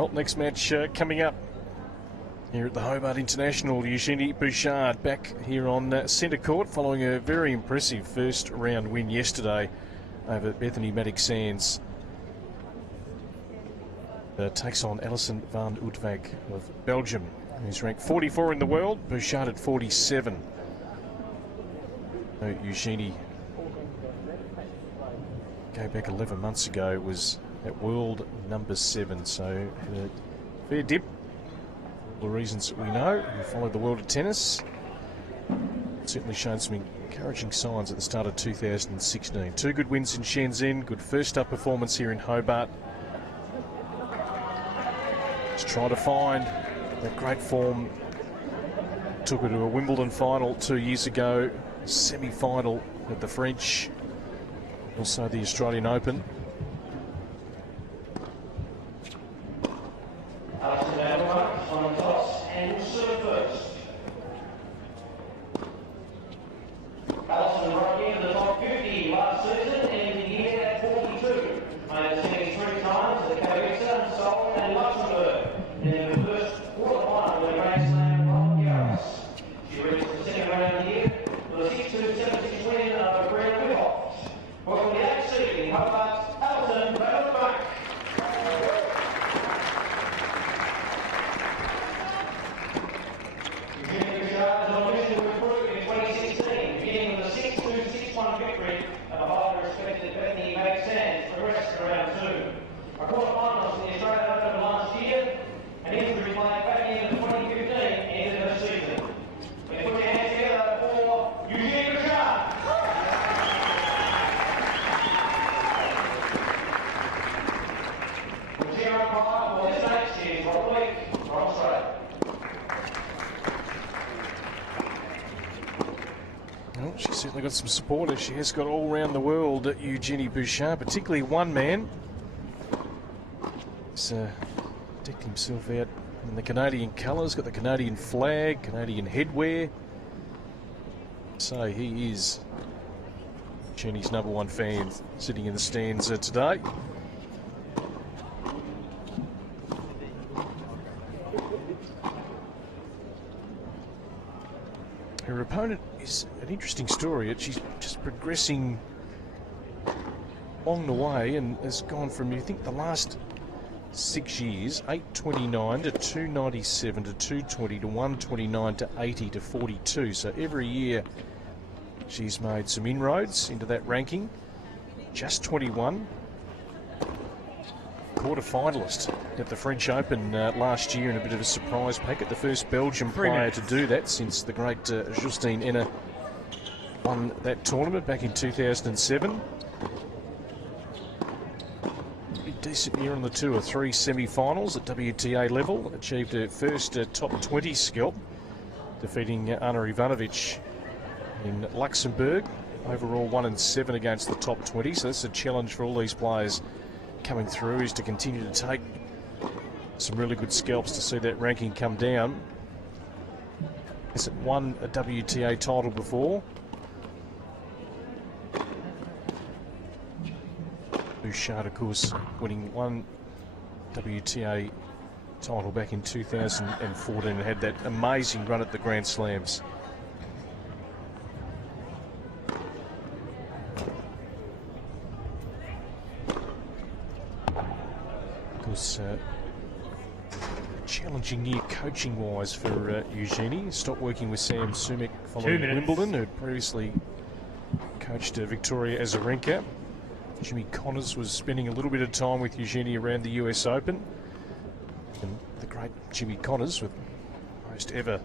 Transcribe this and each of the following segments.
Well, next match coming up here at the Hobart International. Eugenie Bouchard back here on centre court following a very impressive first round win yesterday over Bethany Maddox-Sands. Takes on Alison Van Uytvanck of Belgium, who's ranked 44 in the world. Bouchard at 47. Eugenie, go back 11 months ago, was at world number 7, so had a fair dip. All the reasons that we know, who followed the world of tennis. Certainly shown some encouraging signs at the start of 2016. 2 good wins in Shenzhen, good first up performance here in Hobart. Just trying to find that great form. Took her to a Wimbledon final 2 years ago, semi-final at the French, also the Australian Open. Alison Van Uytvanck on the toss and will serve first. Alison broke into the top 50 last season and the year at 42. Made a 73 times at Climax, Seoul and Luxembourg. In her first quarter-final in the Grand Slam Roland Garros. She reached the second round of the year with a 6-2, 7-6 win over Greg Whithoff. Welcome the 8th seed in Hobart, Alison Van Uytvanck. Eugenie Bouchard is on a mission to improve in 2016, beginning with a 6-2, 6-1 victory over highly respected Bethany Maddox-Sands for the rest of round 2. A quarter-finalist in the Australian Open last year, an injury played back in 2015 ended her season. Let's put your hands together for Eugenie Bouchard. The chair umpire for this match is Rob Leake from Australia. Well, she's certainly got some support, as she has got all around the world, Eugenie Bouchard, particularly one man. He's decked himself out in the Canadian colours, got the Canadian flag, Canadian headwear. So he is Eugenie's #1 fan sitting in the stands today. Her opponent is an interesting story. She's just progressing along the way and has gone from, you think, the last 6 years, 829 to 297 to 220 to 129 to 80 to 42. So every year she's made some inroads into that ranking. Just 21. Quarter-finalist at the French Open last year in a bit of a surprise packet. The first Belgian player to do that since the great Justine Henin won that tournament back in 2007. Decent year on the tour, 3 semi-finals at WTA level. Achieved her first top 20 scalp, defeating Ana Ivanovic in Luxembourg. Overall 1-7 against the top 20, so that's a challenge for all these players coming through, is to continue to take some really good scalps to see that ranking come down. Hasn't won a WTA title before. Bouchard, of course, winning one WTA title back in 2014 and had that amazing run at the Grand Slams. Of course, challenging year coaching-wise for Eugenie. Stopped working with Sam Sumek following Wimbledon, who had previously coached Victoria Azarenka. Jimmy Connors was spending a little bit of time with Eugenie around the US Open. And the great Jimmy Connors, with most ever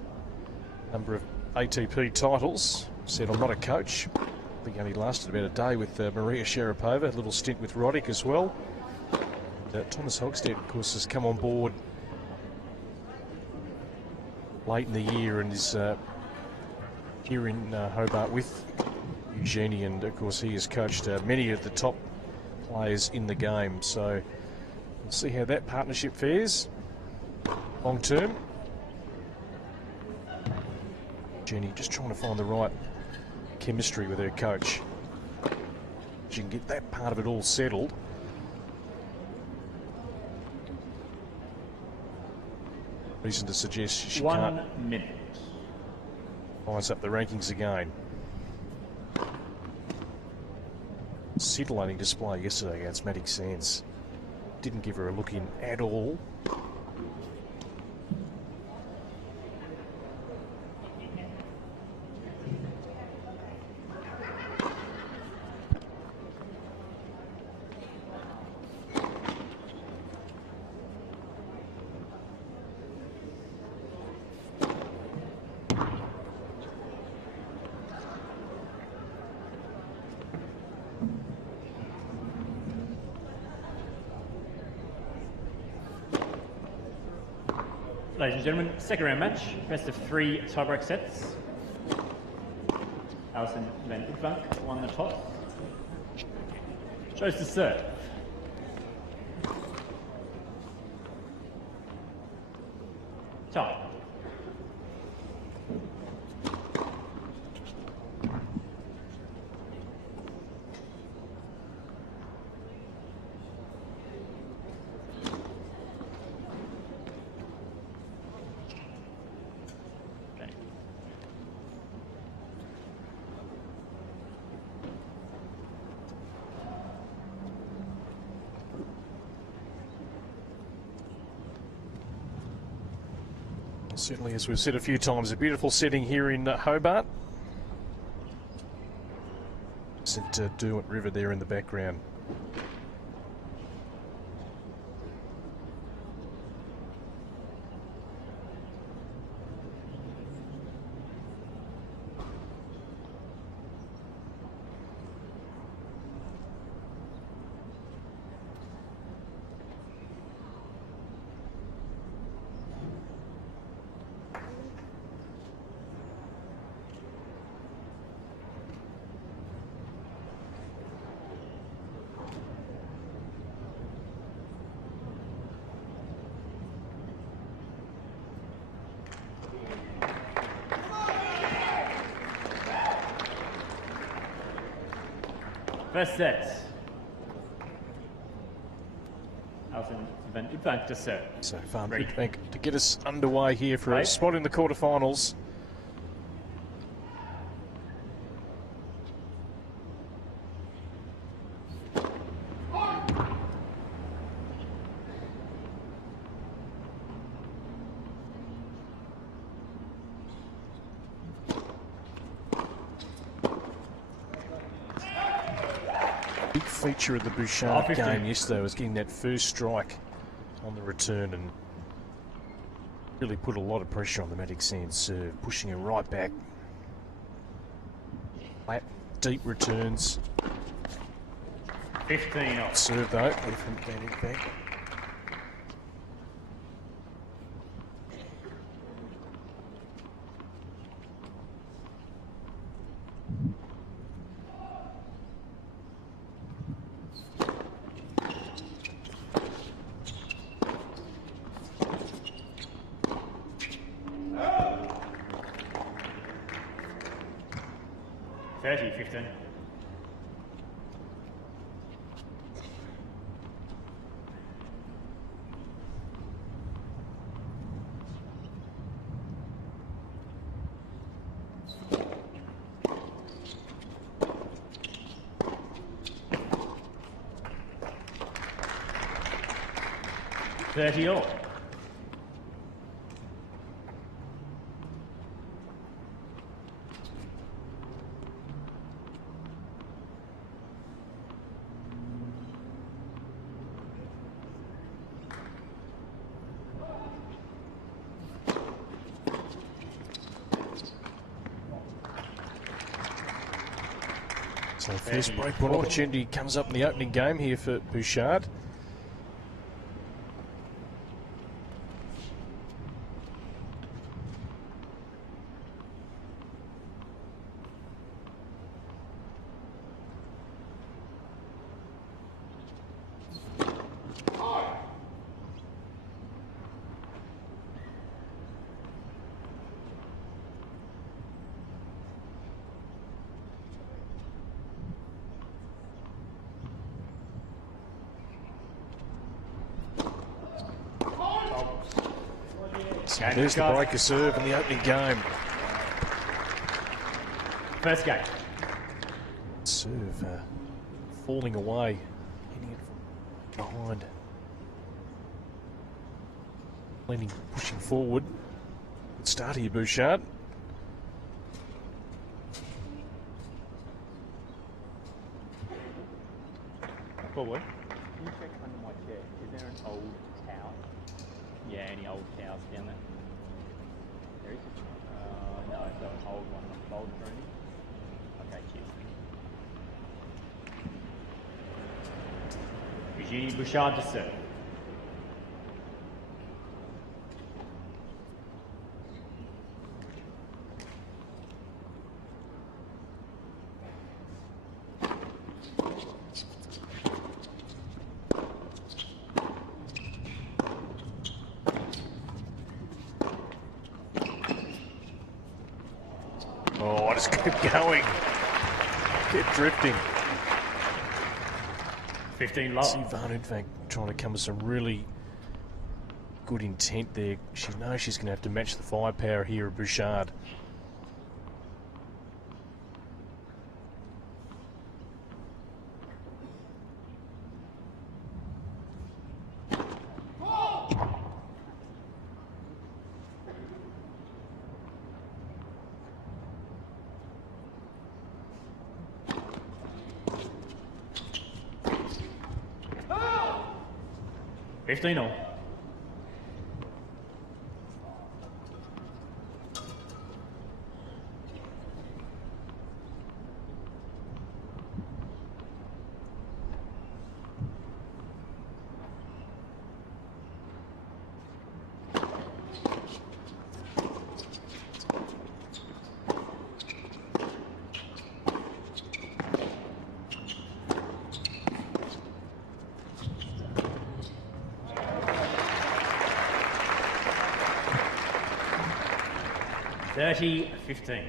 number of ATP titles, said, "I'm not a coach." I think he only lasted about a day with Maria Sharapova, a little stint with Roddick as well. Thomas Hogstead, of course, has come on board late in the year and is here in Hobart with Eugenie, and of course he has coached many of the top players in the game, so we'll see how that partnership fares long term. Eugenie just trying to find the right chemistry with her coach. She can get that part of it all settled. reason to suggest she 1 can't minute. rise up the rankings again. Scintillating display yesterday against Maddie Sands. Didn't give her a look in at all. Ladies and gentlemen, second round match, best of 3 tiebreak sets. Alison Van Uytvanck won the toss. Chose to serve. Tie. Certainly, as we've said a few times, a beautiful setting here in Hobart. St Derwent River there in the background. First set. Alison Van Uytvanck to serve. So Van Ready. Uytvanck to get us underway here for a Right. spot in the quarterfinals. Big feature of the Bouchard 15. game yesterday was getting that first strike on the return and really put a lot of pressure on the Maddie Sands serve, pushing her right back. Flat, deep returns. 15 off. Serve though, from Van Uytvanck. Thirty, 15. Thirty all. So first break point opportunity comes up in the opening game here for Bouchard. So there's the breaker serve in the opening game. First game. Serve falling away, hitting it from behind. Leaning, pushing forward. Good start here, Bouchard. Forward. Can you check under my chair? Is there an old towel? Yeah, any old towels down there? There is? No, I've got an old one, not folded or anything. Okay, cheers. Eugenie Bouchard to serve. Oh, I just kept going. Kept drifting. 15 love. See Van Uytvanck trying to come with some really good intent there. She knows she's going to have to match the firepower here of Bouchard. $15 all. $30-15.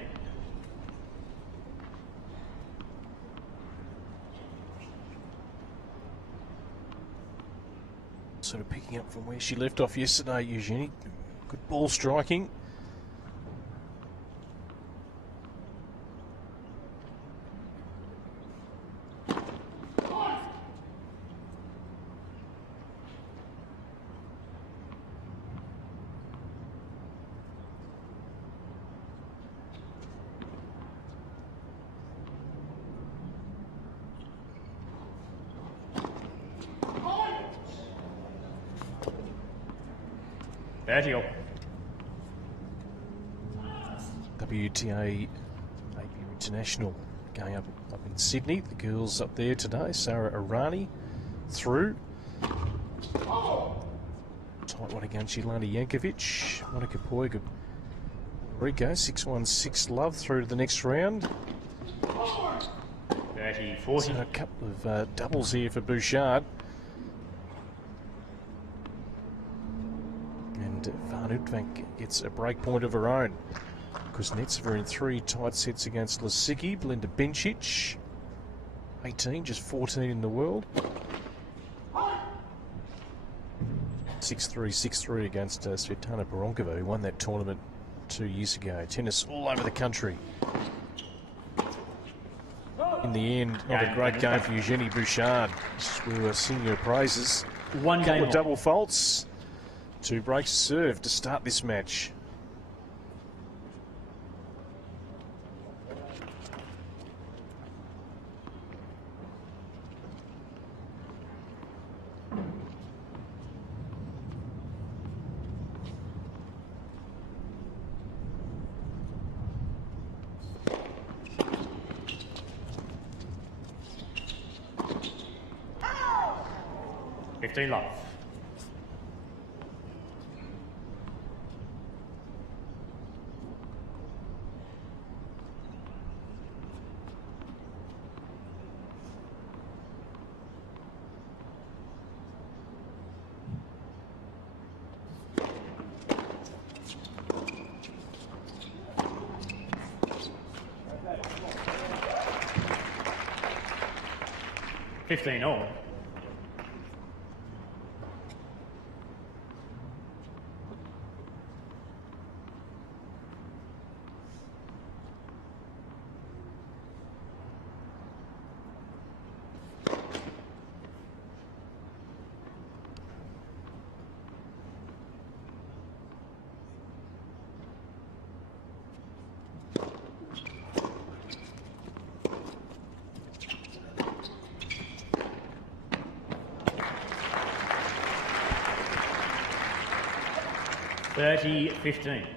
Sort of picking up from where she left off yesterday, Eugenie. Good ball striking. $30 all. WTA International going up in Sydney. The girls up there today. Sarah Irani through. Tight one against Jelena Jankovic. Monica Puig. Rico 6-1-6 love through to the next round. 30-40. So a couple of doubles here for Bouchard. And Van Uytvanck gets a break point of her own. Kuznetsova in 3 tight sets against Lisicki. Belinda Bencic, 18, just 14 in the world. 6-3, 6-3 against Svetlana Boronkova, who won that tournament 2 years ago. Tennis all over the country. In the end, not a great game for Eugenie Bouchard. We were singing her praises. One game Couple of double faults. 2 breaks served to start this match. $15 love. $15 all. 30-15.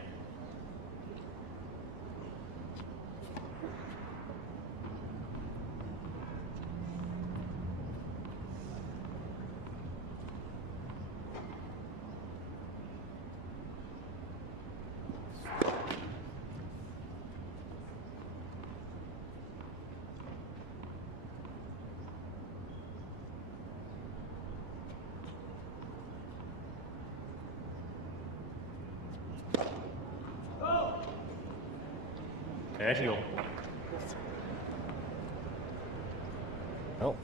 Well,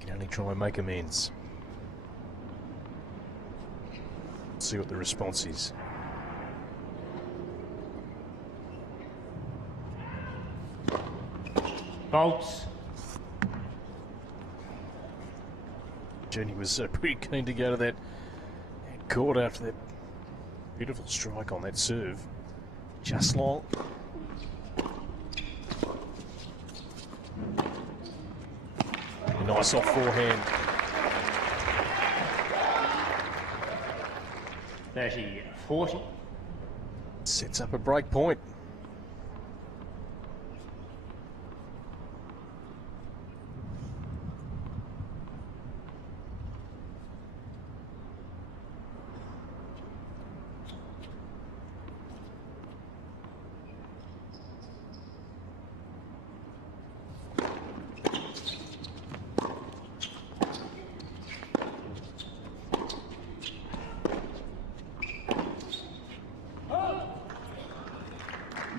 can only try and make amends. See what the response is. Bolts. Jenny was pretty keen to go to that court after that beautiful strike on that serve. Just long. A nice off forehand. 30-40. Sets up a break point.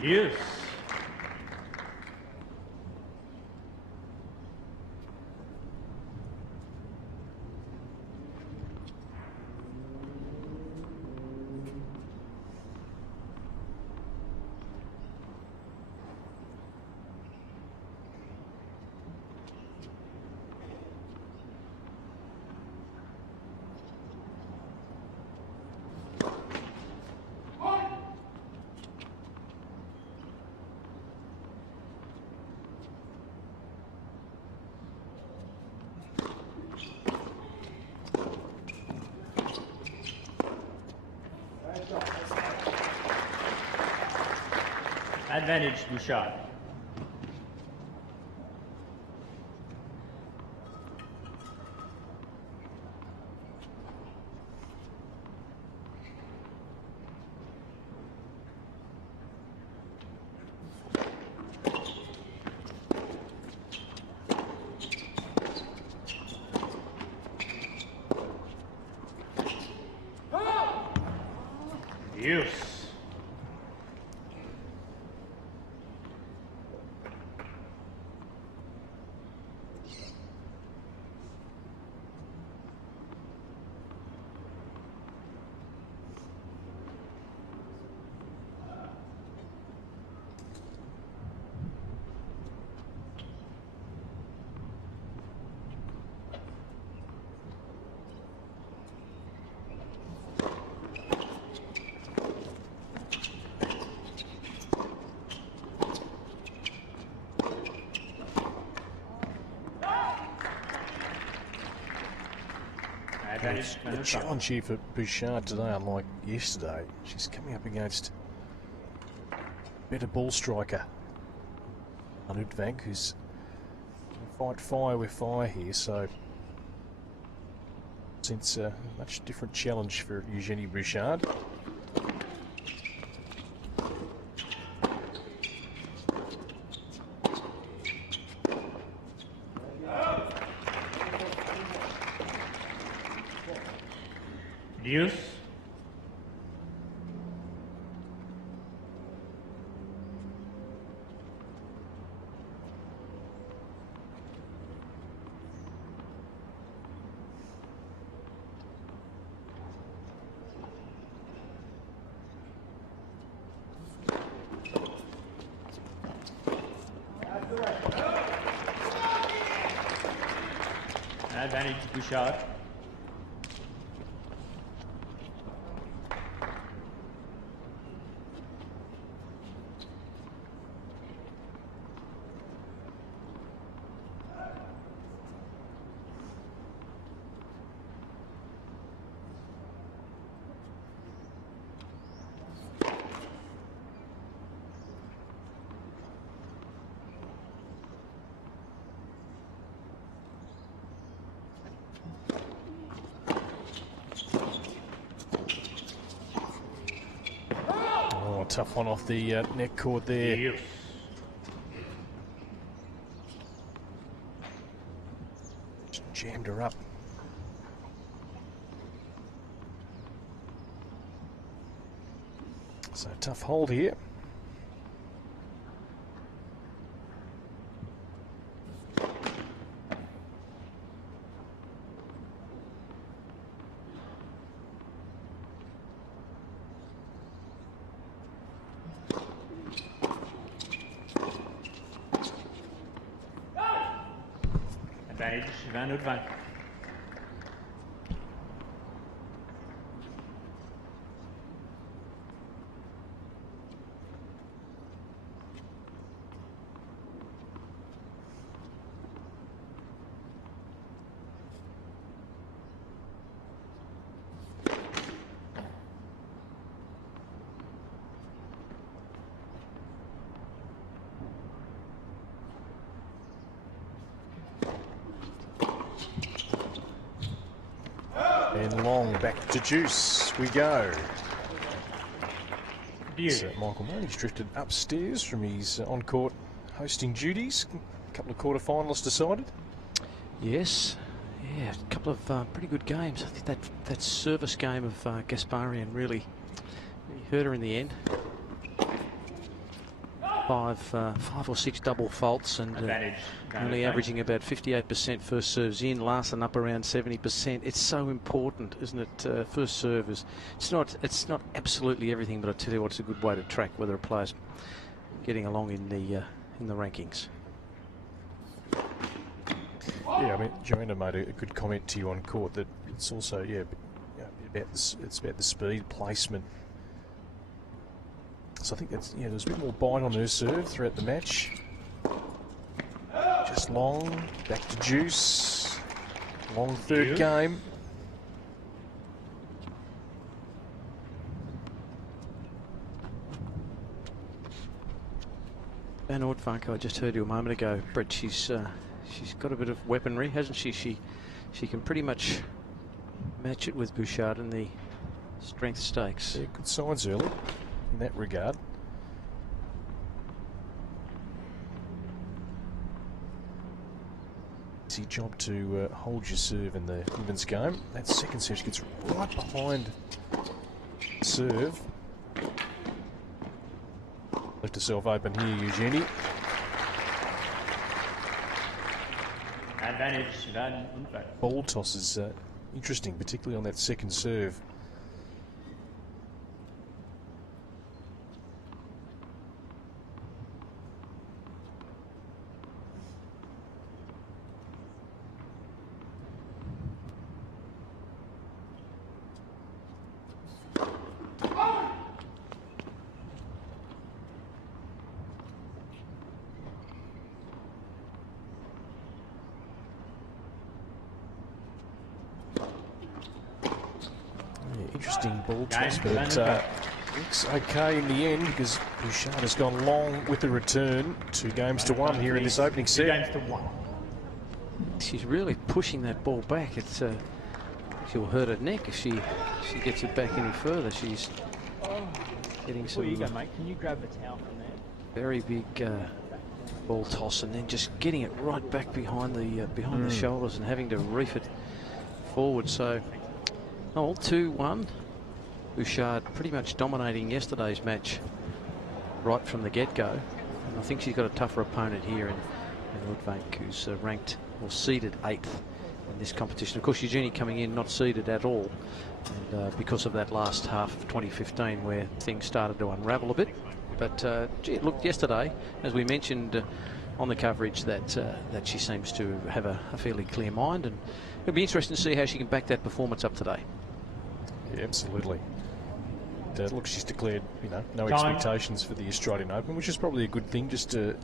Yes. Advantage Bouchard. Yes. The challenge here for Bouchard today, unlike yesterday, she's coming up against a better ball striker, Van Uytvanck, who's fight fire with fire here. So, since a much different challenge for Eugenie Bouchard. Deuce. Advantage Bouchard. tough one off the neck cord there. Yes. Just jammed her up. So tough hold here. Advantage, Van Uytvanck. And long back to juice we go. So Michael Money's drifted upstairs from his on-court hosting duties. A couple of quarter-finalists decided. Yes, yeah, a couple of pretty good games. I think that service game of Gasparian really hurt her in the end. Five or six double faults and only averaging about 58% first serves in. Larson up around 70%. It's so important, isn't it? First serve is it's not absolutely everything, but I tell you what, it's a good way to track whether a player's getting along in the rankings. Yeah, I mean, Joanna made a good comment to you on court that it's also it's about the speed, placement. So I think that's, there was a bit more bite on her serve throughout the match. Just long, back to juice. Long third game. Van Uytvanck, I just heard you a moment ago, Brett. She's got a bit of weaponry, hasn't she? She can pretty much match it with Bouchard in the strength stakes. Yeah, good signs early in that regard. Easy job to hold your serve in the women's game. That second serve, she gets right behind serve. Left herself open here, Eugenie. Advantage, Van Uytvanck. Ball toss is interesting, particularly on that second serve. Interesting ball toss, but looks okay in the end because Bouchard has gone long with the return. 2-1 here in this opening set. 2-1. She's really pushing that ball back. She'll hurt her neck if she gets it back any further. She's getting some. There you go, mate. Can you grab the towel from there? Very big ball toss, and then just getting it right back behind the shoulders and having to reef it forward. So, 2-1. Bouchard pretty much dominating yesterday's match right from the get-go. And I think she's got a tougher opponent here in Uytvanck, who's ranked or seeded 8th in this competition. Of course, Eugenie coming in not seeded at all, and because of that last half of 2015 where things started to unravel a bit. But it looked yesterday, as we mentioned on the coverage, that she seems to have a fairly clear mind, and it'll be interesting to see how she can back that performance up today. Yeah, absolutely. Look, she's declared, no expectations for the Australian Open, which is probably a good thing, just to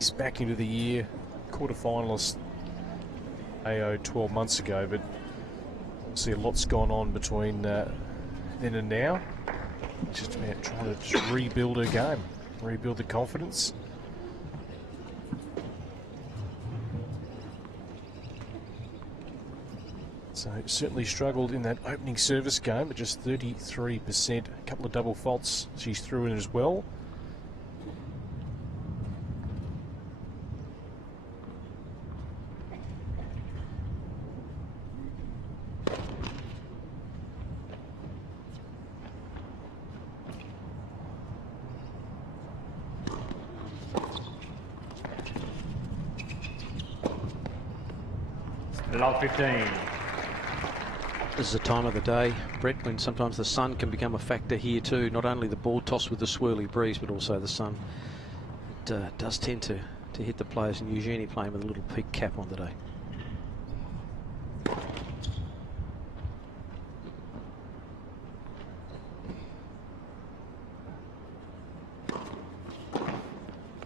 ease back into the year. Quarter-finalist AO 12 months ago, but obviously a lot's gone on between then and now. Just about trying to just rebuild her game, rebuild the confidence. So certainly struggled in that opening service game at just 33%. A couple of double faults she's threw in as well. Love 15. This is a time of the day, Brett, when sometimes the sun can become a factor here too. Not only the ball toss with the swirly breeze, but also the sun. It does tend to hit the players, and Eugenie playing with a little peak cap on today.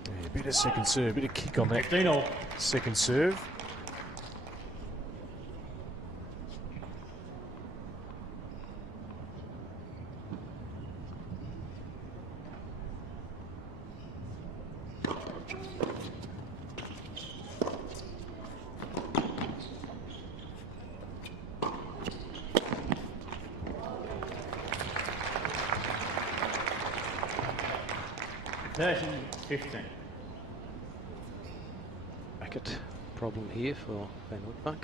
Yeah, bit of second serve, bit of kick on that 15 second serve. Thirty 15. Racket problem here for Van Uytvanck.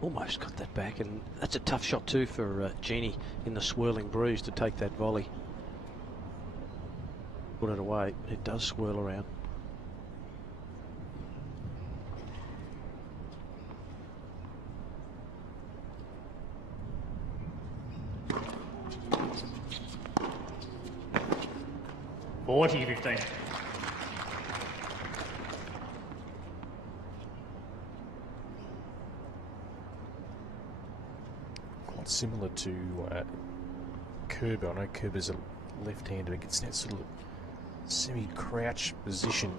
Almost got that back, and that's a tough shot too for Jeannie in the swirling breeze to take that volley. Put it away. It does swirl around. Forty 15. Quite similar to Kerber. I know Kerber's a left-hander and gets that sort of semi-crouch position.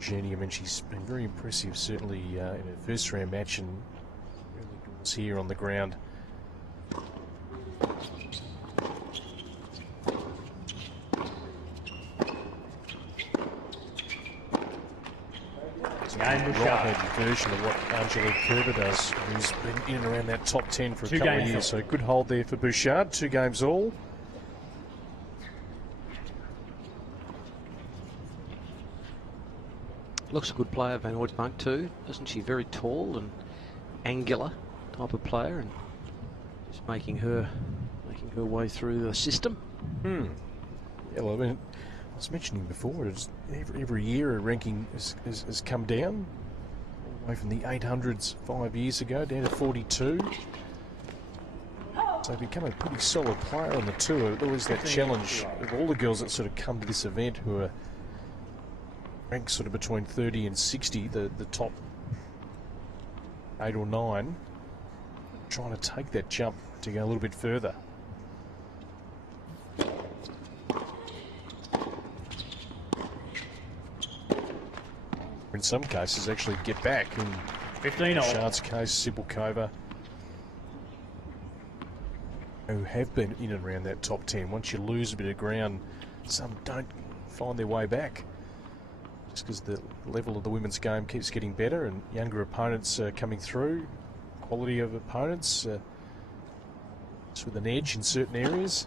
Eugenie, I mean, she's been very impressive, certainly in her first round match, and really was here on the ground. Right-handed version of what Angelique Kerber does, who's been in and around that top 10 for a couple of years. So good hold there for Bouchard, 2 games all. Looks a good player, Van Uytvanck too, isn't she? Very tall and angular type of player, and just making her way through the system. Yeah, well, I mean, I was mentioning before, it's every year her ranking has come down, away from the 800s 5 years ago, down to 42. So become a pretty solid player on the tour. Always that challenge of all the girls that sort of come to this event who are ranked sort of between 30 and 60, the top 8 or 9, trying to take that jump to go a little bit further. In some cases, actually get back. In 15 Bouchard's case, Sibylkova, who have been in and around that top 10. Once you lose a bit of ground, some don't find their way back. Just because the level of the women's game keeps getting better and younger opponents coming through, quality of opponents, just with an edge in certain areas.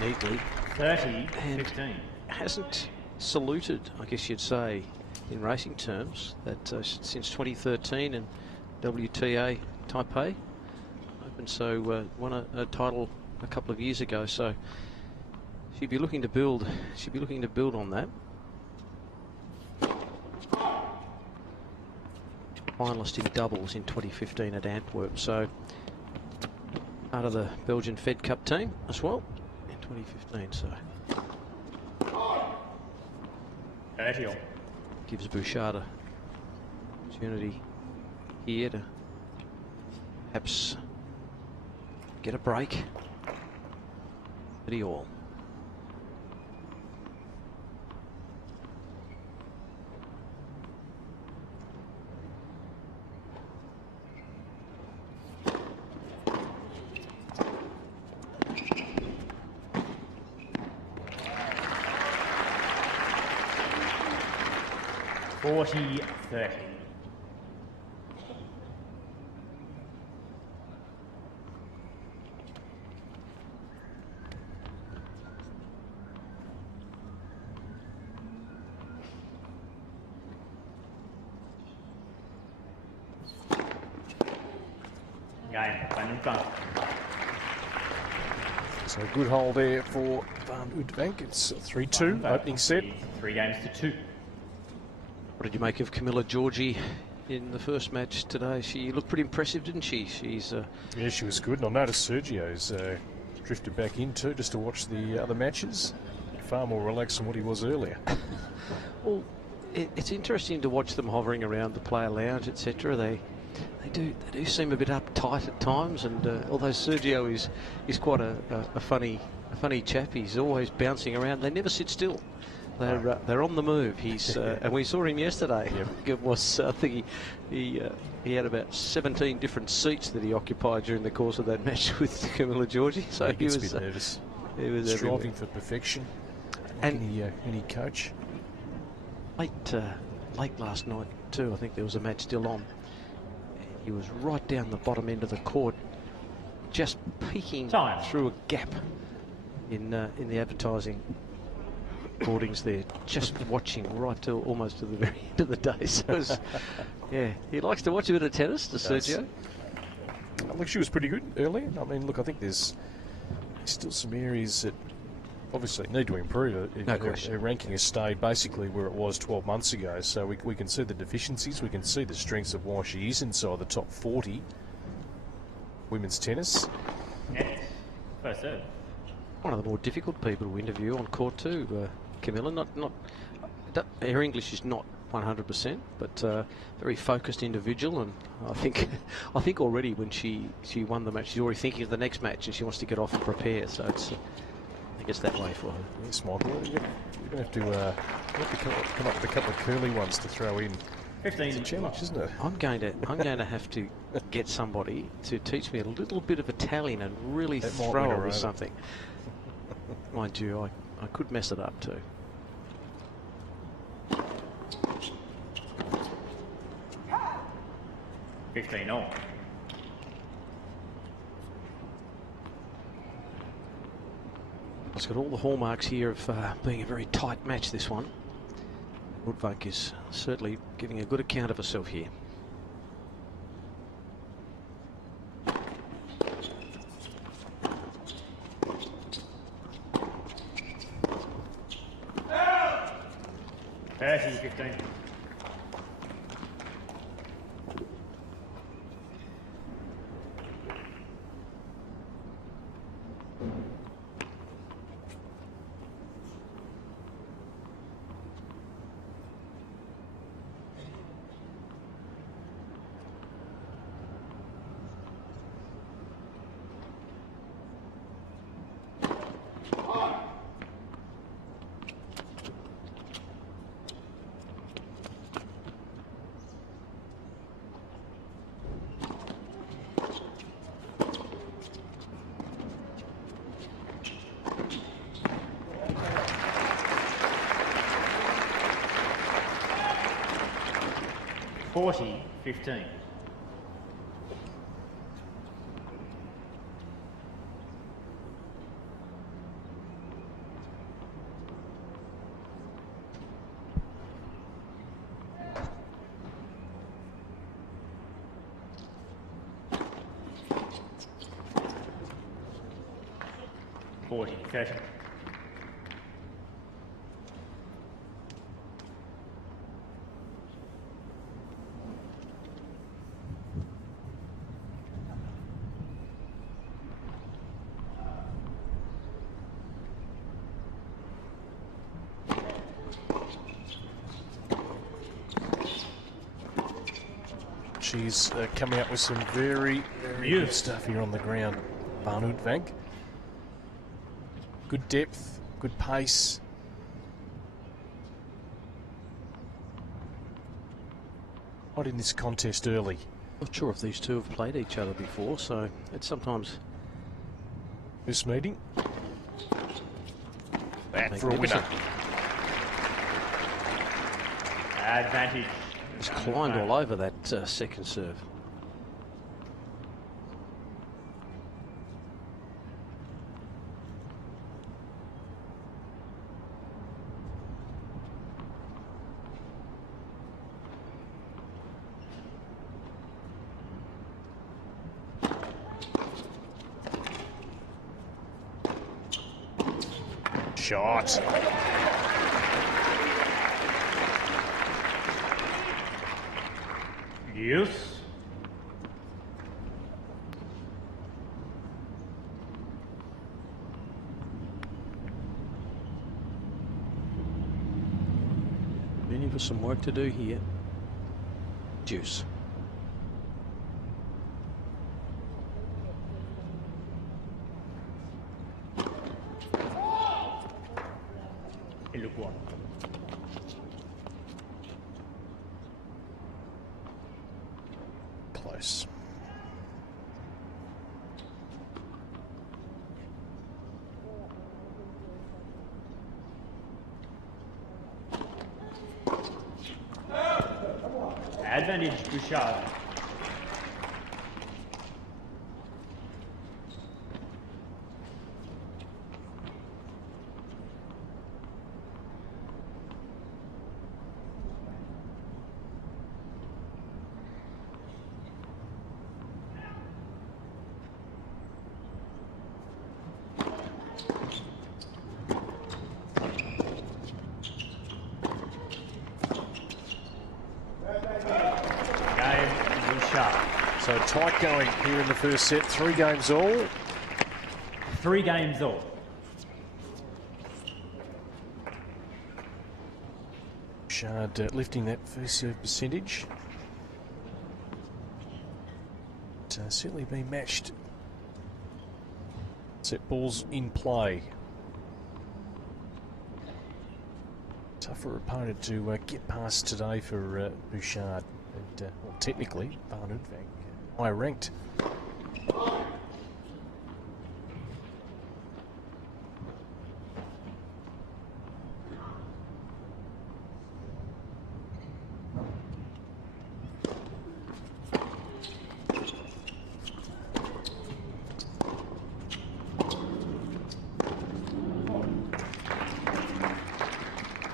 Neatly. 30 15. Hasn't saluted, I guess you'd say, in racing terms, that since 2013 and WTA Taipei Open, so won a title a couple of years ago. So she'd be looking to build. She'd be looking to build on that. Finalist in doubles in 2015 at Antwerp. So part of the Belgian Fed Cup team as well. 2015, so gives Bouchard an opportunity here to perhaps get a break. 30 all. 40-30. Game, Van Uytvanck. So a good hole there for Van Uytvanck. It's 3-2 opening set. 3 games to 2. What did you make of Camilla Georgie in the first match today? She looked pretty impressive, didn't she? She's Yeah, she was good. And I noticed Sergio's drifted back in too, just to watch the other matches. Far more relaxed than what he was earlier. well, it's interesting to watch them hovering around the player lounge, etc. They do seem a bit uptight at times, and although Sergio is quite a funny chap, he's always bouncing around. They never sit still. They're on the move. He's and we saw him yesterday. Yep. It was I think he had about 17 different seats that he occupied during the course of that match with Camilla Georgie. So he was a bit nervous. He was striving for perfection. Like any coach. Late last night too, I think there was a match still on. He was right down the bottom end of the court, just peeking through a gap in the advertising boardings there, just watching right till almost to the very end of the day. So it was, yeah, he likes to watch a bit of tennis, does Sergio? Look, she was pretty good earlier. I mean, look, I think there's still some areas that obviously need to improve. No question. Her ranking has stayed basically where it was 12 months ago, so we can see the deficiencies, we can see the strengths of why she is inside the top 40 women's tennis. Next, first serve. One of the more difficult people to interview on court too, Camilla. Her English is not 100%, but very focused individual, and I think already when she won the match, she's already thinking of the next match and she wants to get off and prepare. So it's. I guess that way for her. Yes, Michael. You're going to have to come up with a couple of curly ones to throw in. 15. It's a challenge, isn't it? I'm going to have to get somebody to teach me a little bit of Italian and really throw her with something. Mind you, I could mess it up too. $15. It's got all the hallmarks here of being a very tight match, this one. Uytvanck is certainly giving a good account of herself here. Thirty, 15. $40-15. $40-30. She's coming up with some very good stuff here on the ground. Van Uytvanck. Good depth, good pace. Not in this contest early. Not sure if these two have played each other before, so it's sometimes... This meeting. That for a winner. Advantage. He's climbed all over that second serve. Shot. Yes. Many for some work to do here. Juice. It looked one. Close. Advantage, Bouchard. So tight going here in the first set. 3 games all. 3 games all. Bouchard lifting that first serve percentage. Certainly been matched. Set balls in play. Tougher opponent to get past today for Bouchard. And, well, technically, Van Uytvanck high ranked.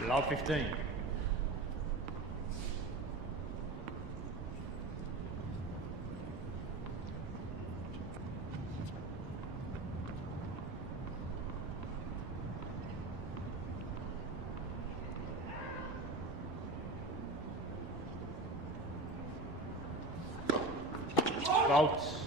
Love 15. Volts.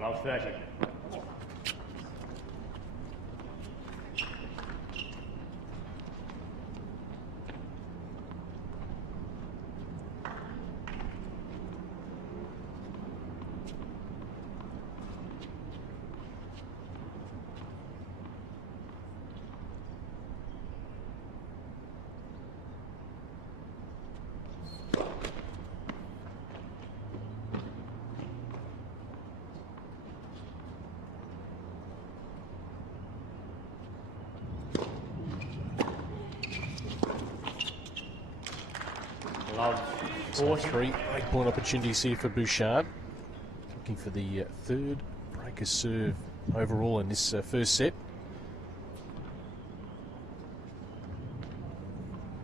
Love 30. Love So 40. 3 breakpoint opportunities here for Bouchard. Looking for the third breaker serve overall in this first set.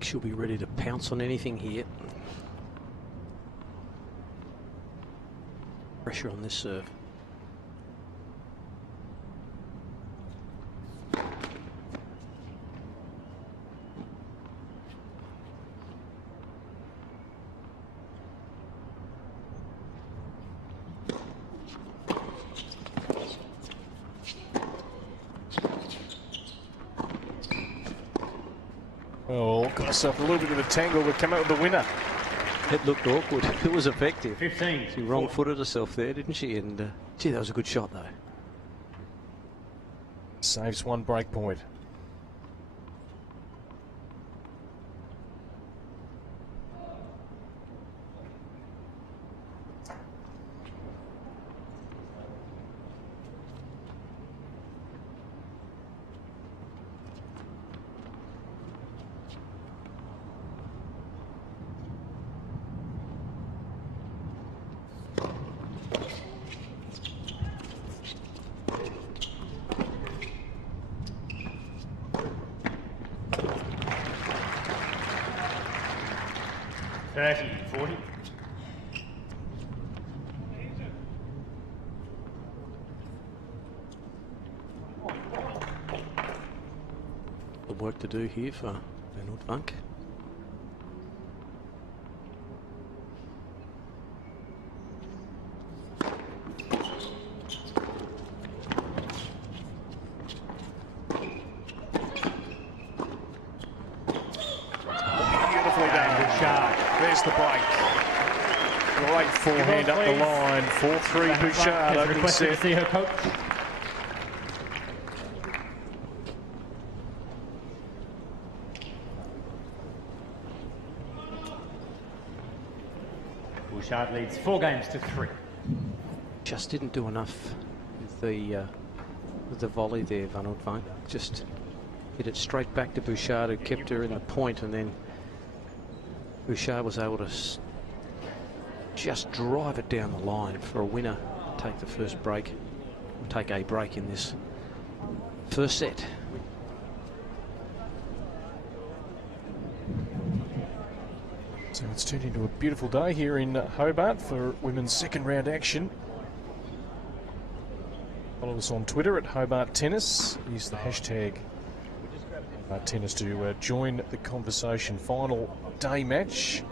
She'll be ready to pounce on anything here. Pressure on this serve. Well, got herself a little bit of a tangle, but come out with the winner. It looked awkward. It was effective. 15. She wrong-footed herself there, didn't she? And gee, that was a good shot, though. Saves 1 break point. 30-40. The work to do here for Van Uytvanck. Beautifully done. Bouchard. There's the break. Great forehand up the line. 4-3 Bouchard opening Requested to set. see her coach. Bouchard leads 4-3. Just didn't do enough with the volley there, Van Uytvanck. Just hit it straight back to Bouchard, who kept her in the point, and then Bouchard was able to just drive it down the line for a winner. Take the first break, take a break in this first set. So it's turned into a beautiful day here in Hobart for women's second round action. Follow us on Twitter at Hobart Tennis. Use the hashtag Hobart Tennis to join the conversation. Final day match.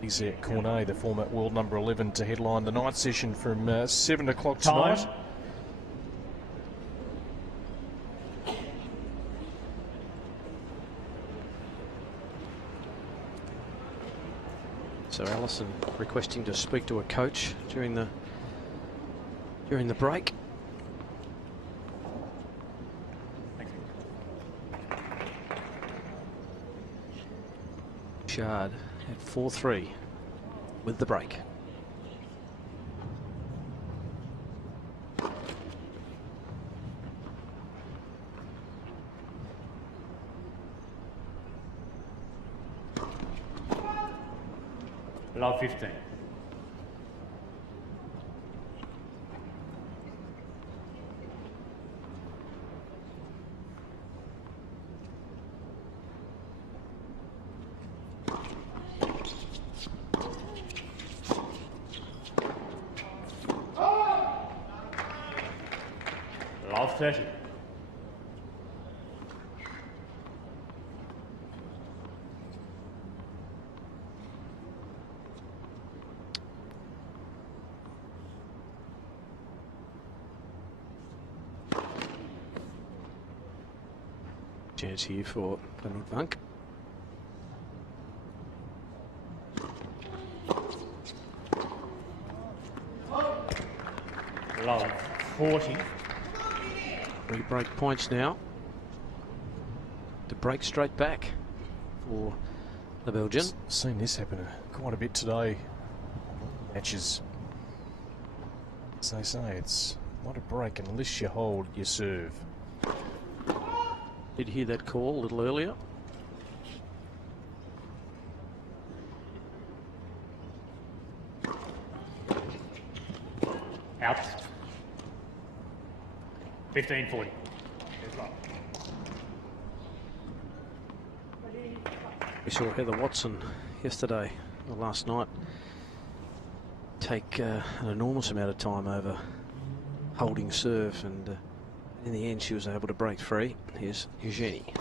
Lizette Cornet, the former world number 11, to headline the night session from 7 o'clock tonight. Time. So Alison requesting to speak to a coach during the break. Bouchard at 4-3 with the break. Love 15. Love 30. Chance here for Van Uytvanck. Love 40. 3 break points now. To break straight back for the Belgian. Seen this happen quite a bit today. Matches. As they say, it's not a break unless you hold your serve. Did hear that call a little earlier. Out. 15-40. We saw Heather Watson yesterday or last night take an enormous amount of time over holding serve, and in the end she was able to break free. Here's Eugenie.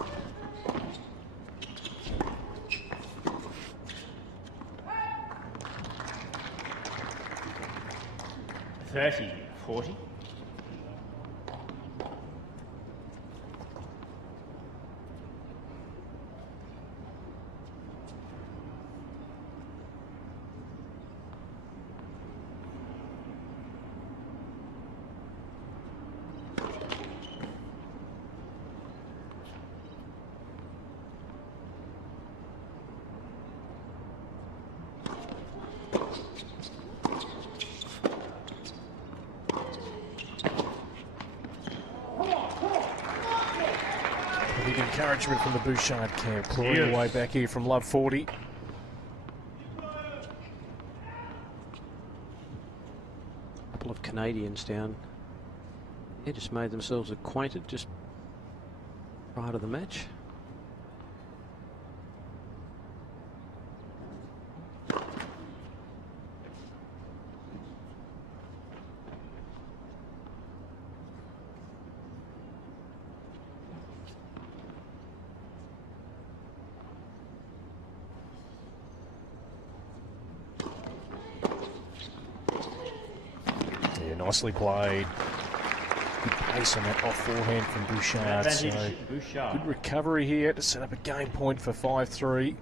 $30-40. Big encouragement from the Bouchard camp, clawing the way back here from Love 40. Couple of Canadians down. They just made themselves acquainted just prior to the match. nicely played. Good pace on that off forehand from Bouchard. So Bouchard. good recovery here to set up a game point for 5-3.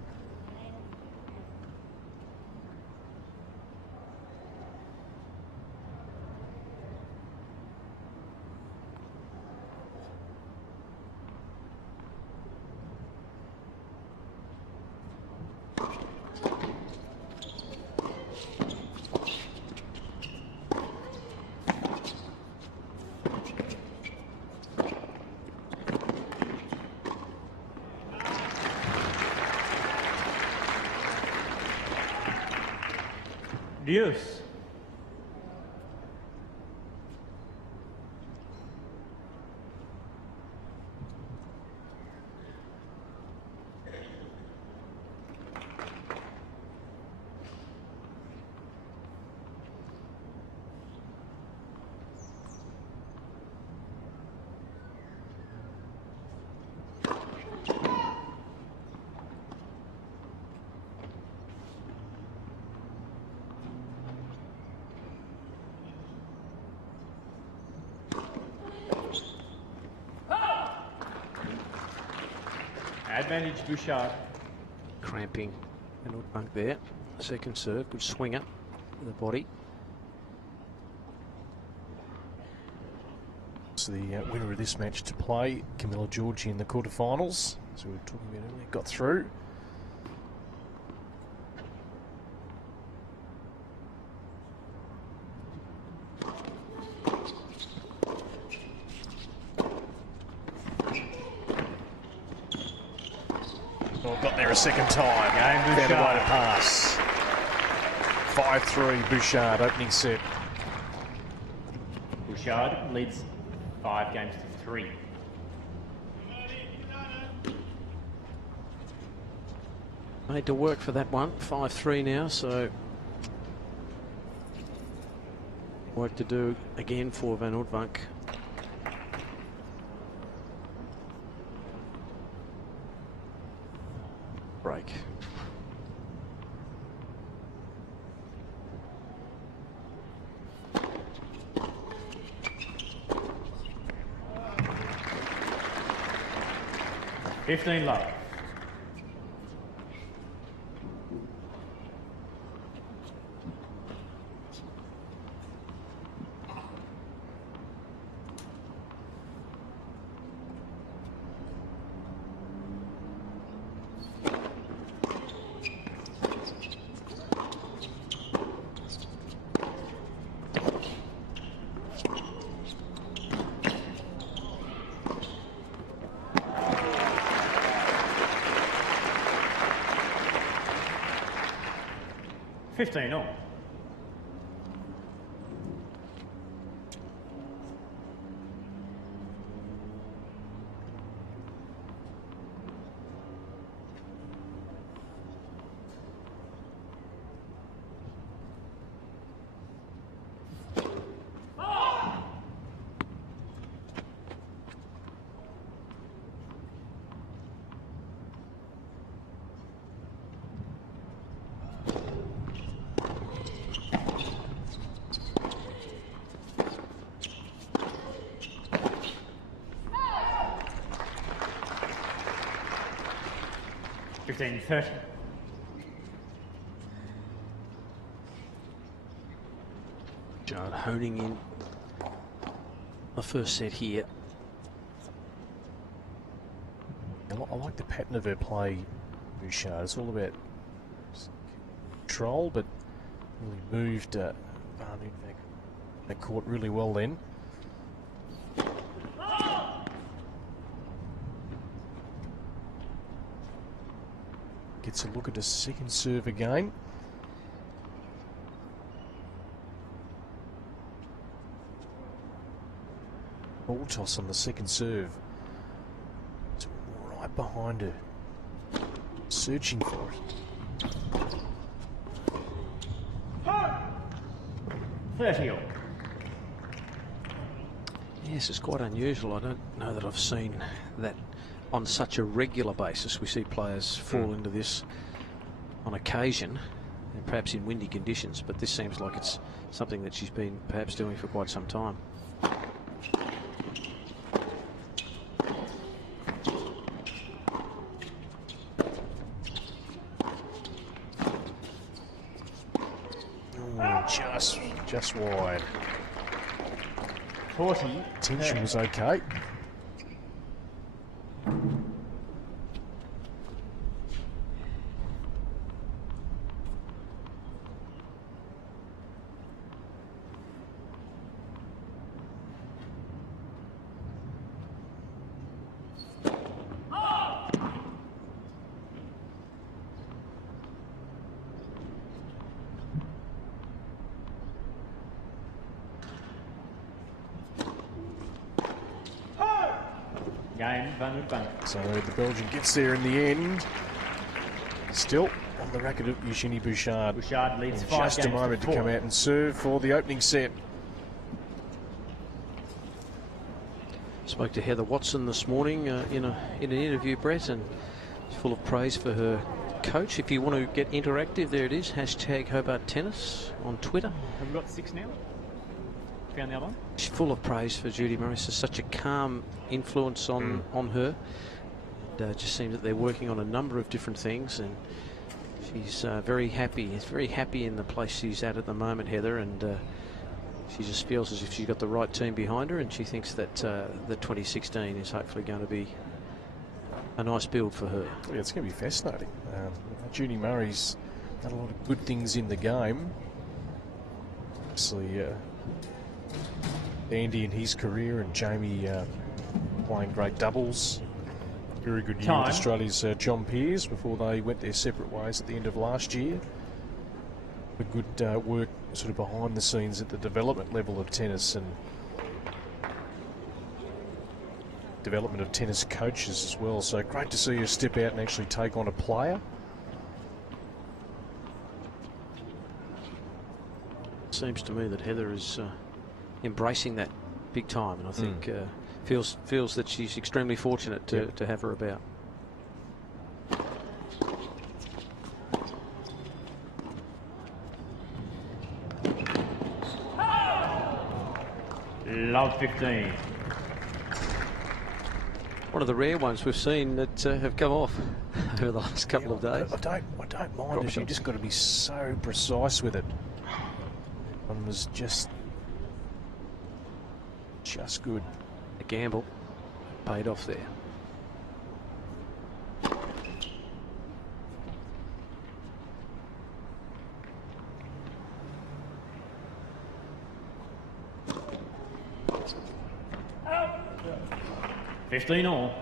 Deuce. Advantage Bouchard. Cramping Van Uytvanck there. Second serve, good swinger with the body. So the winner of this match to play, Camilla Georgie, in the quarterfinals. So we were talking about earlier, got through. Well, got there a second time. Game Found a way Bouchard. to pass. 5-3 Bouchard, opening set. Bouchard leads 5 games to 3. Made to work for that one. 5-3 now, so work to do again for Van Uytvanck. Break. $15 love. $15 all. $15.30. Bouchard honing in the first set here. I like the pattern of her play, Bouchard. It's all about control, but really moved Van Uytvanck that court really well then. Gets a look at a second serve again. Ball toss on the second serve. It's right behind her. Searching for it. 30 all. Yes, it's quite unusual. I don't know that I've seen that on such a regular basis. We see players fall into this on occasion. and perhaps in windy conditions, but this seems like it's something that she's been perhaps doing for quite some time. Just wide. 40. Tension was okay. Game, Van Uytvanck. So the Belgian gets there in the end. Still on the racket of Eugenie Bouchard. Bouchard leads In 5 just a games moment to 4. come out and serve for the opening set. Spoke to Heather Watson this morning in an interview, Brett, and full of praise for her coach. If you want to get interactive, there it is, hashtag Hobart Tennis on Twitter. Have we got 6 now? Found the other one? She's full of praise for Judy Morris. There's such a calm influence on her. And, it just seems that they're working on a number of different things, and she's very happy. She's very happy in the place she's at the moment, Heather, and she just feels as if she's got the right team behind her, and she thinks that the 2016 is hopefully going to be a nice build for her. Yeah, it's going to be fascinating. Judy Murray's done a lot of good things in the game. Obviously, Andy in his career, and Jamie playing great doubles. Very good year with Australia's John Peers before they went their separate ways at the end of last year. A good work sort of behind the scenes at the development level of tennis and development of tennis coaches as well. So great to see her step out and actually take on a player. Seems to me that Heather is embracing that big time, and I think feels that she's extremely fortunate to have her about. Love 15. One of the rare ones we've seen that have come off over the last couple of days. I don't mind it. You've just got to be so precise with it. One was just good. The gamble paid off there. Oh. 15 all.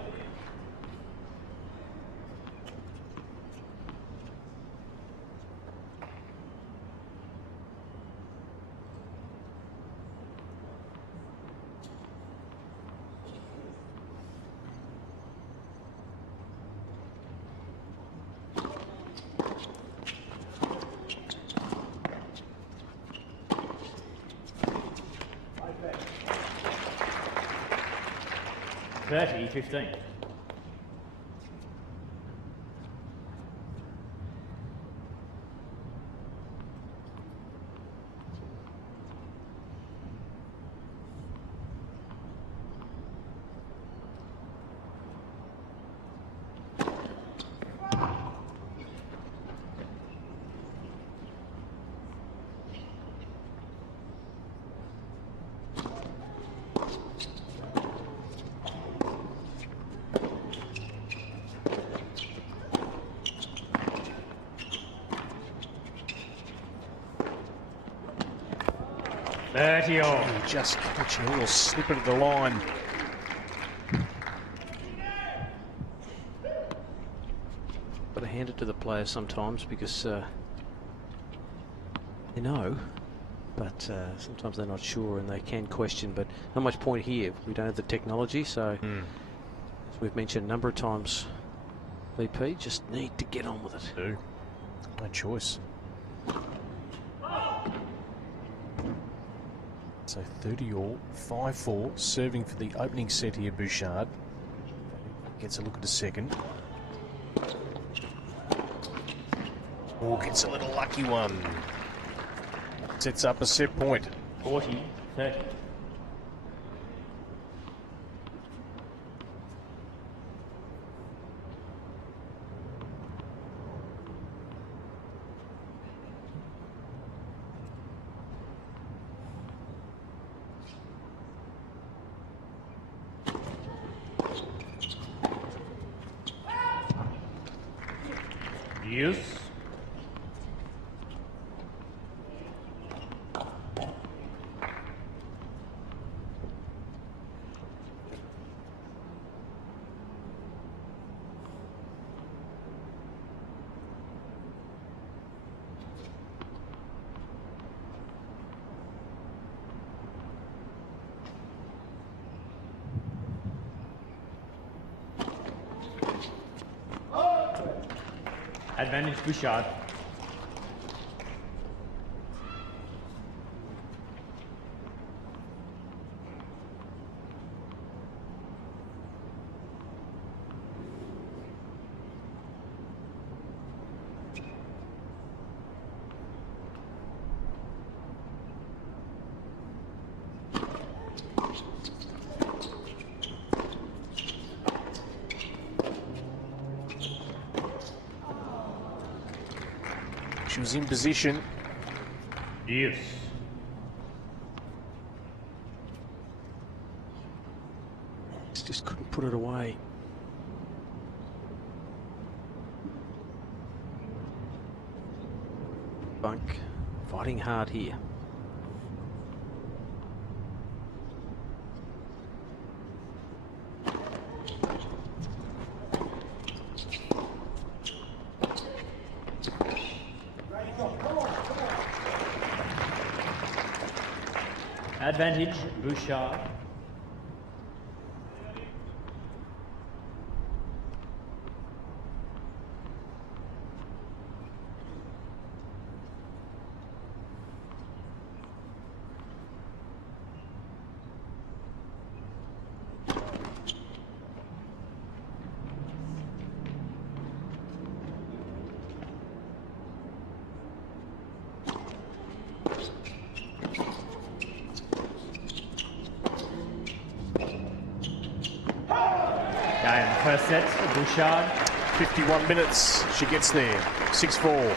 Thirty, 15. Just catching a little snippet of the line. Got to hand it to the players sometimes because they know, but sometimes they're not sure and they can question. But not much point here. We don't have the technology, so as we've mentioned a number of times, BP just need to get on with it. No choice. So 30 all, 5-4, serving for the opening set here, Bouchard. Gets a look at the second. Oh, gets a little lucky one. Sets up a set point. 40-30. Yes. Advantage Bouchard. She was in position. Yes. Just couldn't put it away. Bunk fighting hard here. Advantage Bouchard. First set, Bouchard. 51 minutes. She gets there. 6-4.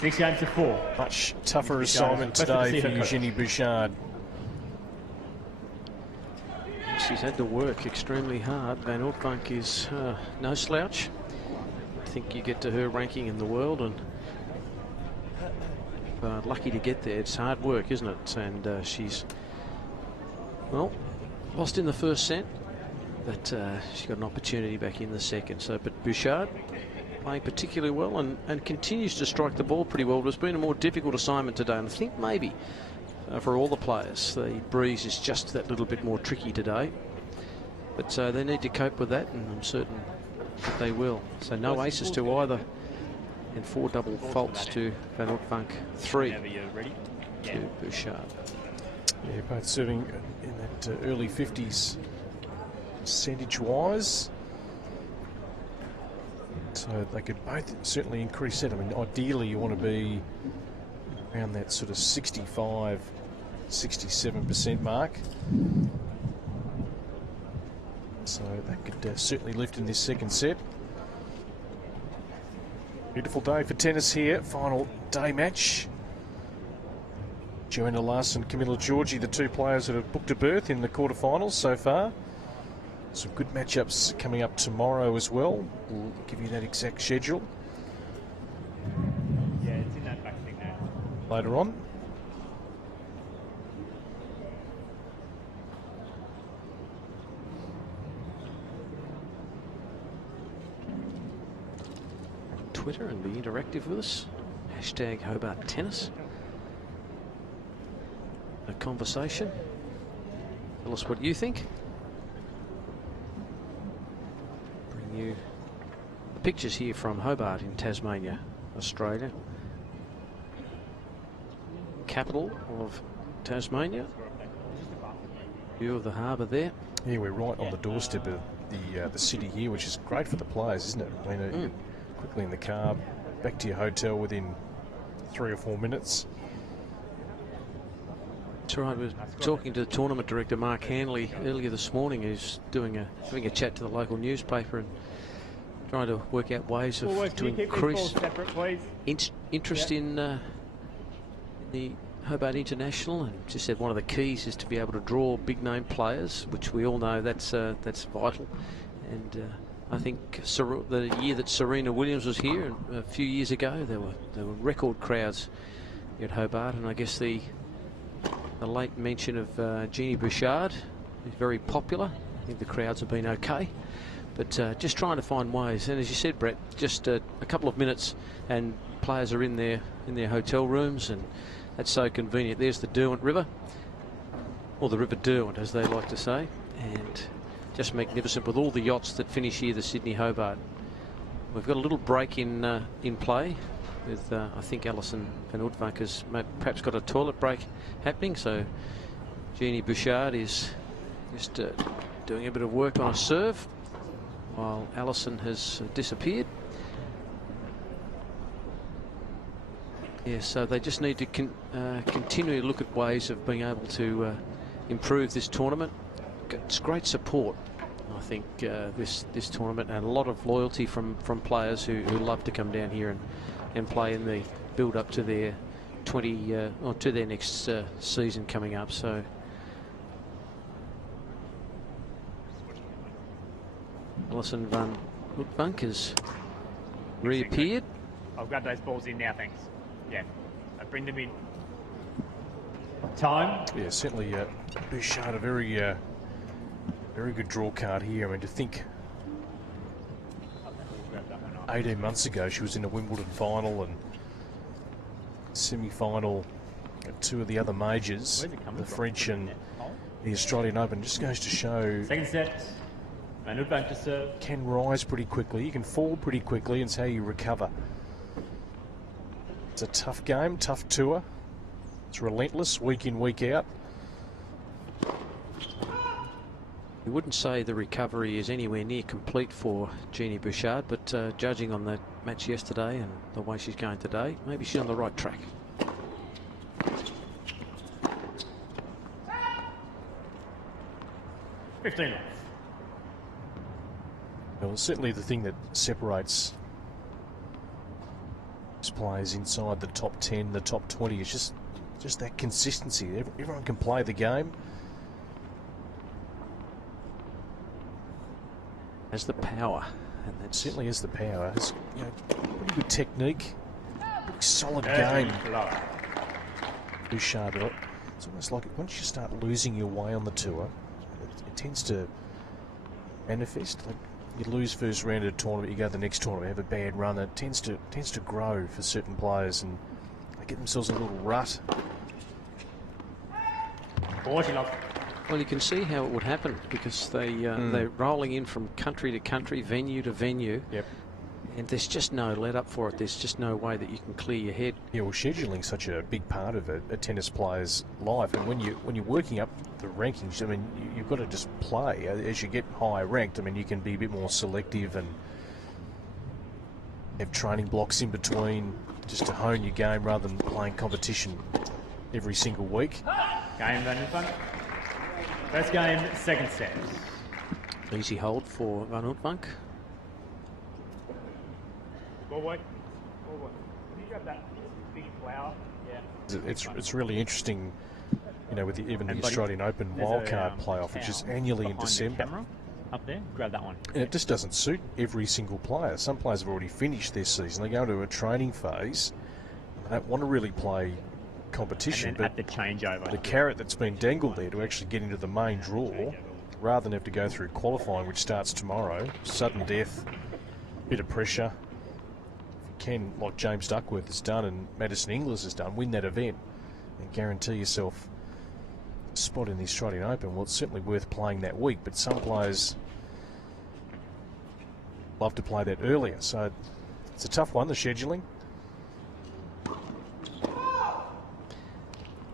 6 games to 4. Much tougher Bouchard. assignment Best of the today for season, coach. Eugenie Bouchard. She's had to work extremely hard. Van Uytvanck is no slouch. I think you get to her ranking in the world, and lucky to get there. It's hard work, isn't it? And she's, well, lost in the first set, but she got an opportunity back in the second. So, but Bouchard playing particularly well and continues to strike the ball pretty well. It's been a more difficult assignment today, and I think maybe for all the players, the breeze is just that little bit more tricky today. But they need to cope with that, and I'm certain that they will. So no aces to either, and 4 double faults to Van Uytvanck, 3 Whenever you're ready. to Bouchard. Yeah, both serving in that early 50s percentage-wise. So they could both certainly increase that. I mean, ideally you want to be around that sort of 65, 67% mark. So that could certainly lift in this second set. Beautiful day for tennis here. Final day match. Joanna Larson, Camilla Giorgi, the two players that have booked a berth in the quarterfinals so far. Some good matchups coming up tomorrow as well. We'll give you that exact schedule Yeah, it's in that back thing there. later on. Twitter and be interactive with us. Hashtag Hobart Tennis. A conversation. Tell us what you think. Bring you the pictures here from Hobart in Tasmania, Australia. Capital of Tasmania. View of the harbour there. Yeah, we're right on the doorstep of the city here, which is great for the players, isn't it? I mean, quickly in the car, back to your hotel within 3 or 4 minutes. That's right. I was talking to the tournament director, Mark Hanley, earlier this morning, who's having a chat to the local newspaper and trying to work out ways to increase interest in the Hobart International, and just said one of the keys is to be able to draw big name players, which we all know that's vital. And I think the year that Serena Williams was here a few years ago, there were record crowds here at Hobart, and I guess the late mention of Eugenie Bouchard is very popular. I think the crowds have been okay, but just trying to find ways. And as you said, Brett, just a couple of minutes and players are in their hotel rooms, and that's so convenient. There's the Derwent River, or the River Derwent as they like to say, and just magnificent with all the yachts that finish here, the Sydney Hobart. We've got a little break in play with I think Alison Van Uytvanck has perhaps got a toilet break happening, so Eugenie Bouchard is just doing a bit of work on a serve while Alison has disappeared. Yeah, so they just need to continually look at ways of being able to improve this tournament. It's great support, I think, this tournament, and a lot of loyalty from players who love to come down here and play in the build up to their to their next season coming up. So Alison Van Uytvanck has reappeared. I've got those balls in now, thanks. Yeah, I bring them in. Time. Yeah, certainly Bouchard, a very good draw card here. I mean, to think 18 months ago she was in a Wimbledon final and semi-final at 2 of the other majors, the French and the Australian Open. Just goes to show second set. Van Uytvanck to serve. Can rise pretty quickly. You can fall pretty quickly, and it's how you recover. It's a tough game, tough tour. It's relentless, week in, week out. You wouldn't say the recovery is anywhere near complete for Eugenie Bouchard, but judging on that match yesterday and the way she's going today, maybe she's on the right track. Well, certainly the thing that separates players inside the top 10, the top 20 is just that consistency. Everyone can play the game. Has the power, and that certainly has the power. Has, pretty good technique, pretty solid game. Bouchard, it's almost like once you start losing your way on the tour, it tends to manifest. Like you lose first round of a tournament, you go to the next tournament, have a bad run. It tends to grow for certain players, and they get themselves a little rut. Well, you can see how it would happen because they're rolling in from country to country, venue to venue. Yep. And there's just no let up for it. There's just no way that you can clear your head. Yeah, well, scheduling's such a big part of a tennis player's life, and when you're working up the rankings, I mean, you've got to just play. As you get higher ranked, I mean, you can be a bit more selective and have training blocks in between just to hone your game rather than playing competition every single week. Game Van Uytvanck. First game, second set. Easy hold for Van Uytvanck. Forward. Can you grab that big flower? Yeah. It's really interesting, with even the Australian Open wildcard playoff, which is annually in December. Up there, grab that one. And it just doesn't suit every single player. Some players have already finished their season. They go into a training phase. They don't want to really play competition, and then at the changeover, the carrot that's been dangled there to actually get into the main draw, rather than have to go through qualifying, which starts tomorrow, sudden death, bit of pressure. If you can, like James Duckworth has done and Madison Inglis has done, win that event and guarantee yourself a spot in the Australian Open. Well, it's certainly worth playing that week, but some players love to play that earlier, so it's a tough one, the scheduling.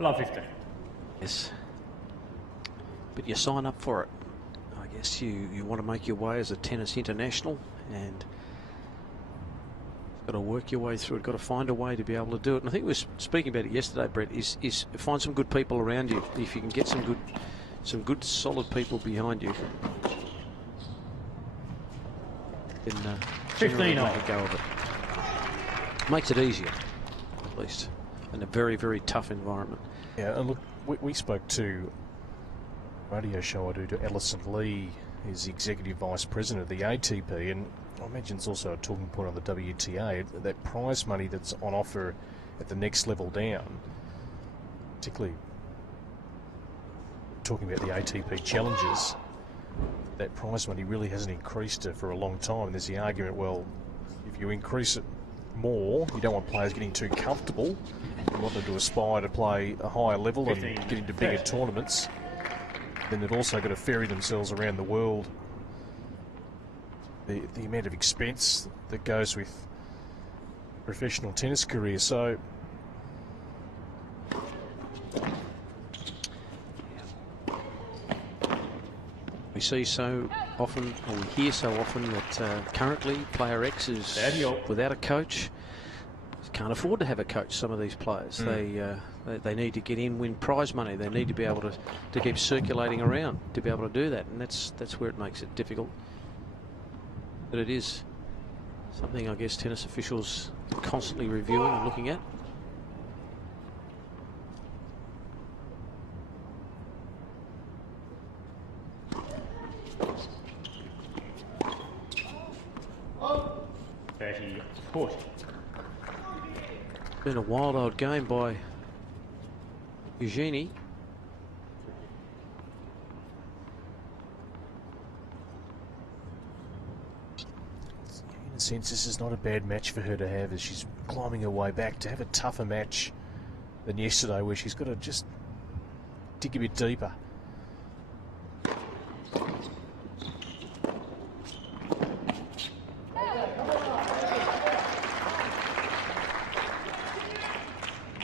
Love 15. Yes. But you sign up for it. I guess you want to make your way as a tennis international, and Got to work your way through it. Got to find a way to be able to do it. And I think we were speaking about it yesterday, Brett. Is find some good people around you. If you can get some good solid people behind you, then 15 make a go of it. Makes it easier, at least, in a very, very tough environment. Yeah, and look, we spoke to a radio show I do to Alison Lee, who's the Executive Vice President of the ATP, and I imagine it's also a talking point on the WTA, that prize money that's on offer at the next level down, particularly talking about the ATP challenges, that prize money really hasn't increased for a long time. And there's the argument, well, if you increase it more, you don't want players getting too comfortable. You want them to aspire to play a higher level and get into bigger tournaments. Then they've also got to ferry themselves around the world. The amount of expense that goes with a professional tennis career. So we see so often, or we hear so often, that currently player X is without a coach. Can't afford to have a coach, some of these players. They need to get in, win prize money. They need to be able to keep circulating around to be able to do that, and that's where it makes it difficult. But it is something I guess tennis officials are constantly reviewing and looking at. Been a wild old game by Eugenie. in a sense, this is not a bad match for her to have as she's climbing her way back. To have a tougher match than yesterday where she's got to just dig a bit deeper.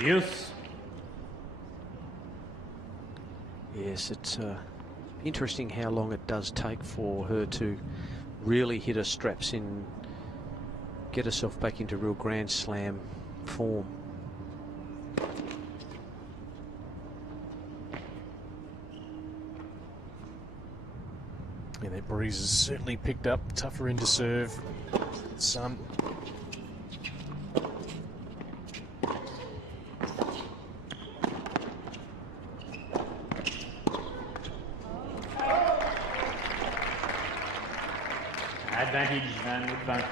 Yes. Yes, it's interesting how long it does take for her to really hit her straps in, get herself back into real Grand Slam form. Yeah, that breeze has certainly picked up. Tougher end to serve. Sun. Advantage Van Uytvanck.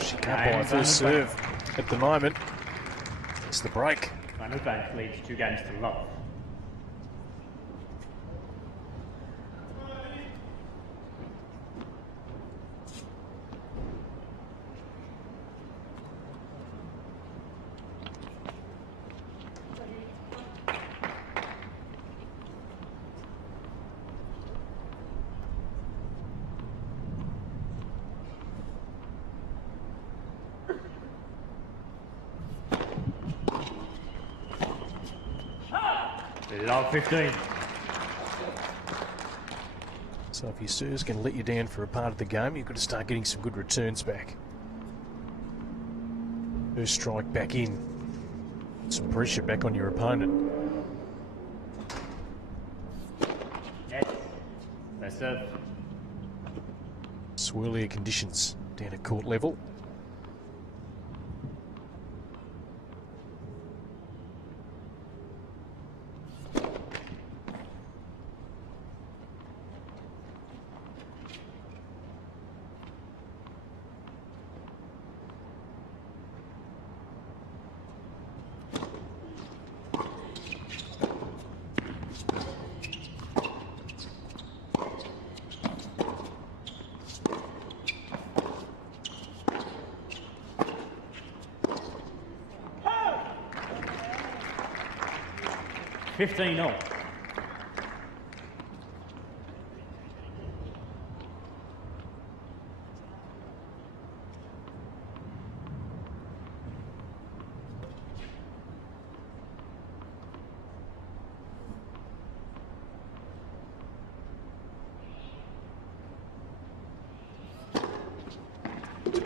She can't buy a full serve at the moment. It's the break. Van Uytvanck leads 2 games to love. Love 15. So if your serve's going to let you down for a part of the game, you've got to start getting some good returns back. First strike back in. Some pressure back on your opponent. Yes. Best serve. Swirlier conditions down at court level. 15-0.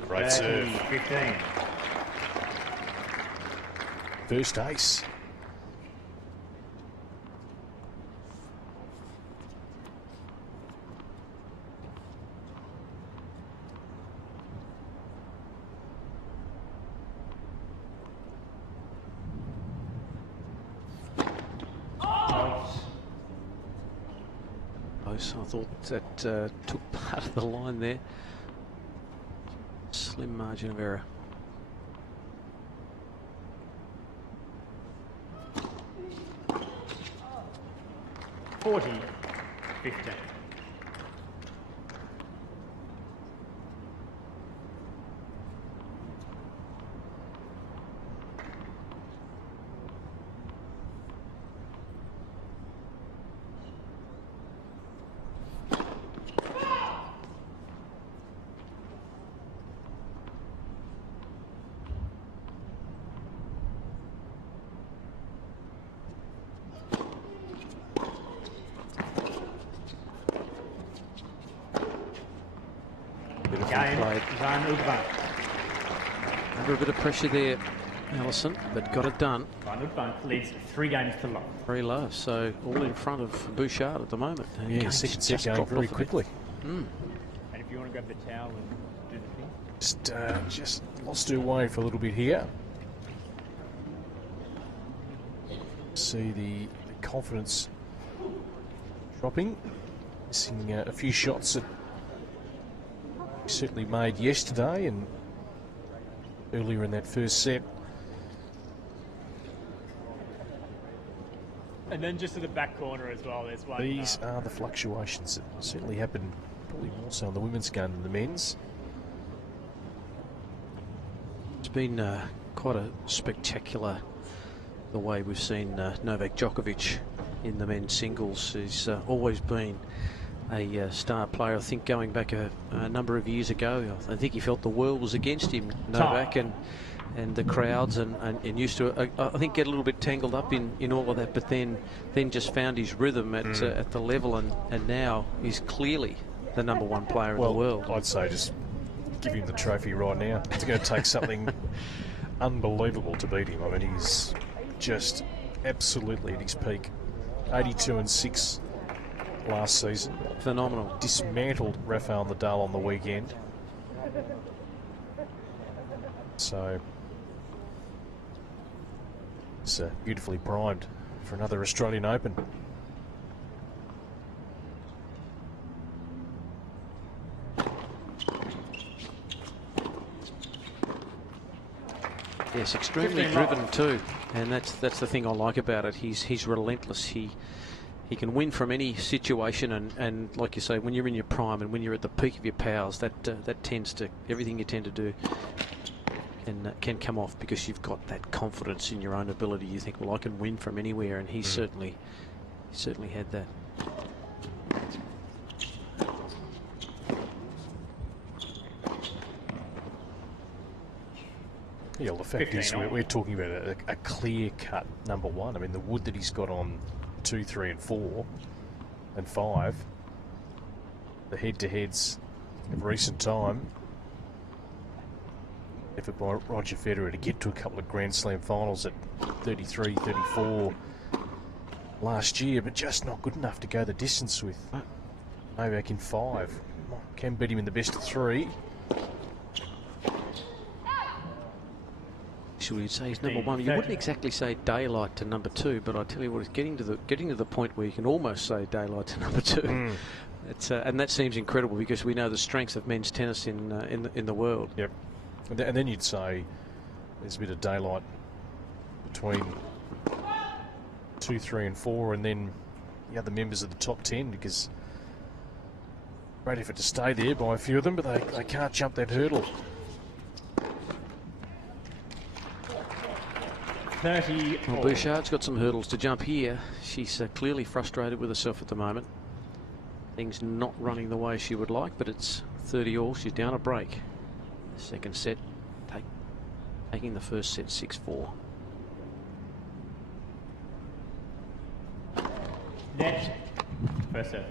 Great serve. 15. First ace. Close. I thought that took part of the line there. Slim margin of error. $40, 15. Game, Van Uytvanck. Under a bit of pressure there, Alison, but got it done. Van Uytvanck leads 3 games to love. Very low, so all in front of Bouchard at the moment. And Yeah, game's second set just going dropped very off a bit. quickly. And if you want to grab the towel and do the thing. Just lost her way for a little bit here. See the confidence dropping. Missing a few shots that he certainly made yesterday and earlier in that first set. And then just to the back corner as well, there's one. These are the fluctuations that certainly happen probably more so in the women's game than the men's. It's been quite a spectacular the way we've seen Novak Djokovic in the men's singles. He's always been a star player. I think going back a number of years ago, I think he felt the world was against him, Novak, and the crowds, and used to, I think, get a little bit tangled up in all of that, but then just found his rhythm at the level, and now he's clearly the #1 player in the world. I'd say just give him the trophy right now. It's going to take something unbelievable to beat him. I mean, he's just absolutely at his peak. 82-6 last season. Phenomenal. Dismantled Rafael Nadal on the weekend. So it's beautifully primed for another Australian Open. Yes, extremely driven too, and that's the thing I like about it. He's relentless. He can win from any situation, and like you say, when you're in your prime and when you're at the peak of your powers, that tends to, everything you tend to do can come off because you've got that confidence in your own ability. You think, well, I can win from anywhere, and he certainly had that. Yeah, well, the fact is we're talking about a clear-cut #1. I mean, the wood that he's got on 2, 3 and 4 and 5, the head-to-heads of recent time, effort by Roger Federer to get to a couple of Grand Slam finals at 33, 34 last year, but just not good enough to go the distance with Novak in 5. Can beat him in the best of 3. You'd say he's #1. You wouldn't exactly say daylight to #2, but I tell you what, it's getting to the point where you can almost say daylight to #2. It's and that seems incredible because we know the strength of men's tennis in the world. Yep, and then you'd say there's a bit of daylight between 2, 3 and 4, and then the other members of the top 10, because great effort to stay there by a few of them, but they can't jump that hurdle. 30. Well, Bouchard's got some hurdles to jump here. She's clearly frustrated with herself at the moment. Things not running the way she would like, but it's 30 all. She's down a break. Second set, taking the first set 6-4. Net. First set.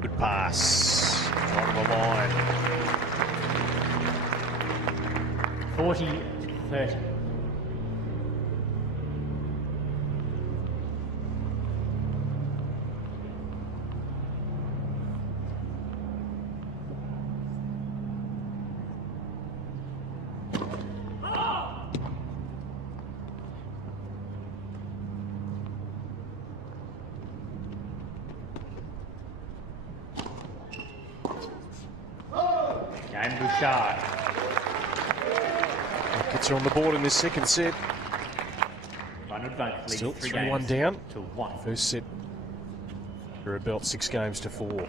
Good pass. Right on the line. 40-30. Game Bouchard. Gets her on the board in this second set. Van Uytvanck leads Still 3 3-1 games down. to 1. First set for a belt 6 games to 4.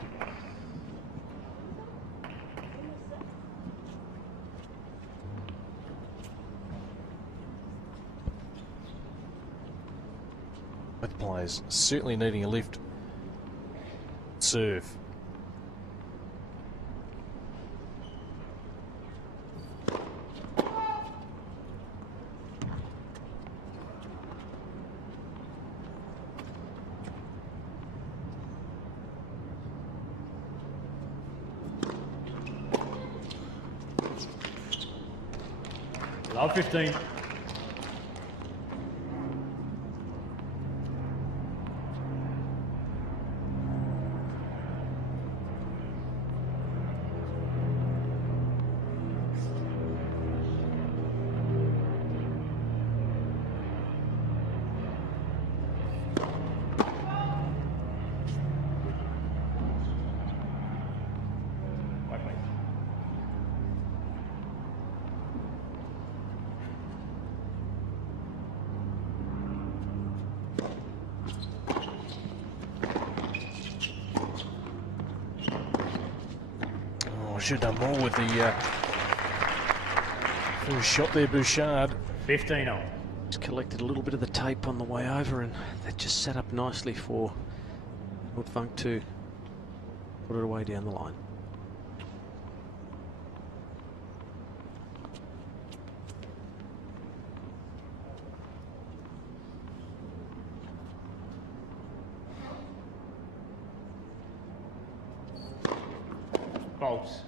Both players certainly needing a lift. Serve. Love 15. Should have done more with the first shot there, Bouchard. 15 all. Just collected a little bit of the tape on the way over, and that just set up nicely for Uytvanck to put it away down the line. Bolts.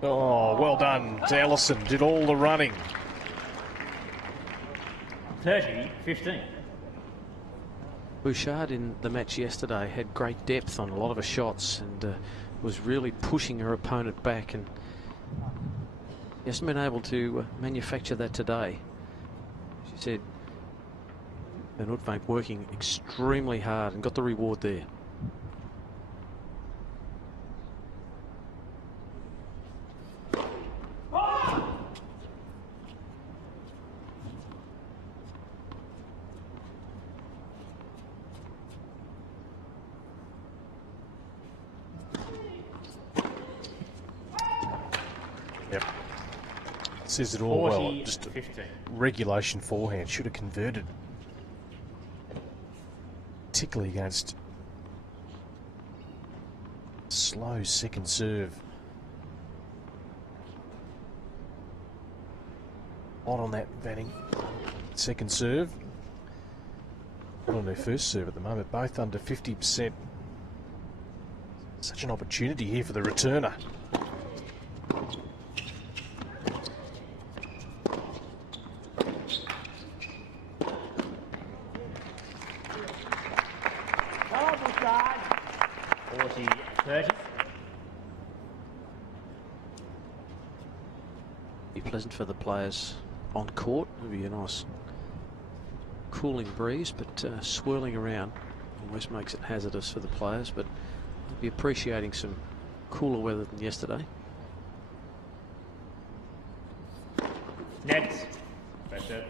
Oh, well done to Alison. Did all the running. 30-15. Bouchard in the match yesterday had great depth on a lot of her shots and was really pushing her opponent back, and hasn't been able to manufacture that today. She said Van Uytvanck working extremely hard and got the reward there. Yep. Says it all. Well, just 15. regulation forehand should have converted, particularly against slow second serve. Not on that Vanning second serve. Not on their first serve at the moment. Both under 50%. Such an opportunity here for the returner. 40-30. Be pleasant for the players on court. It'll be a nice cooling breeze, but swirling around always makes it hazardous for the players, but they'll be appreciating some cooler weather than yesterday. Net. That's it.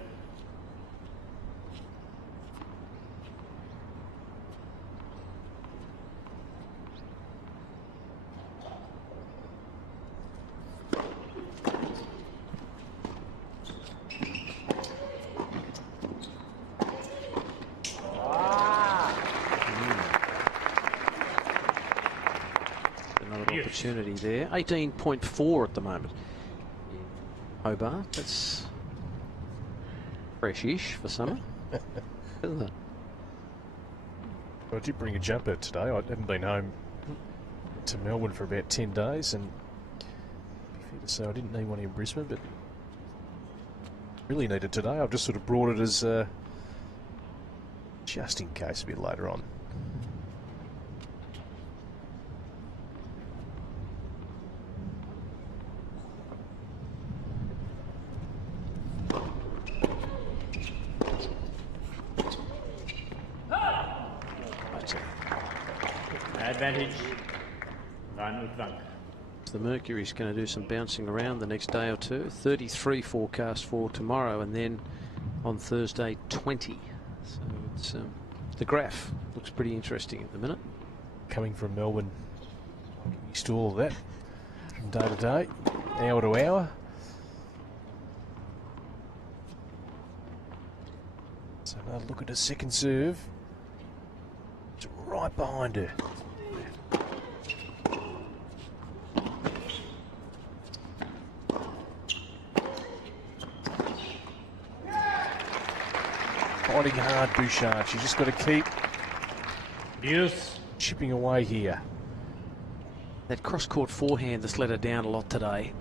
Opportunity there. 18.4 at the moment in Hobart. That's fresh-ish for summer, isn't it? Well, I did bring a jumper today. I hadn't been home to Melbourne for about 10 days, and be fair to say I didn't need one in Brisbane, but really needed today. I've just sort of brought it as just in case a bit later on. Advantage, Van Uytvanck. The Mercury's going to do some bouncing around the next day or two. 33 forecast for tomorrow, and then on Thursday 20. So it's the graph looks pretty interesting at the minute. Coming from Melbourne, I'm used to all of that from day to day, hour to hour. So another look at a second serve. It's right behind her. Fighting hard, Bouchard. She's just got to keep chipping away here. That cross-court forehand that's let her down a lot today.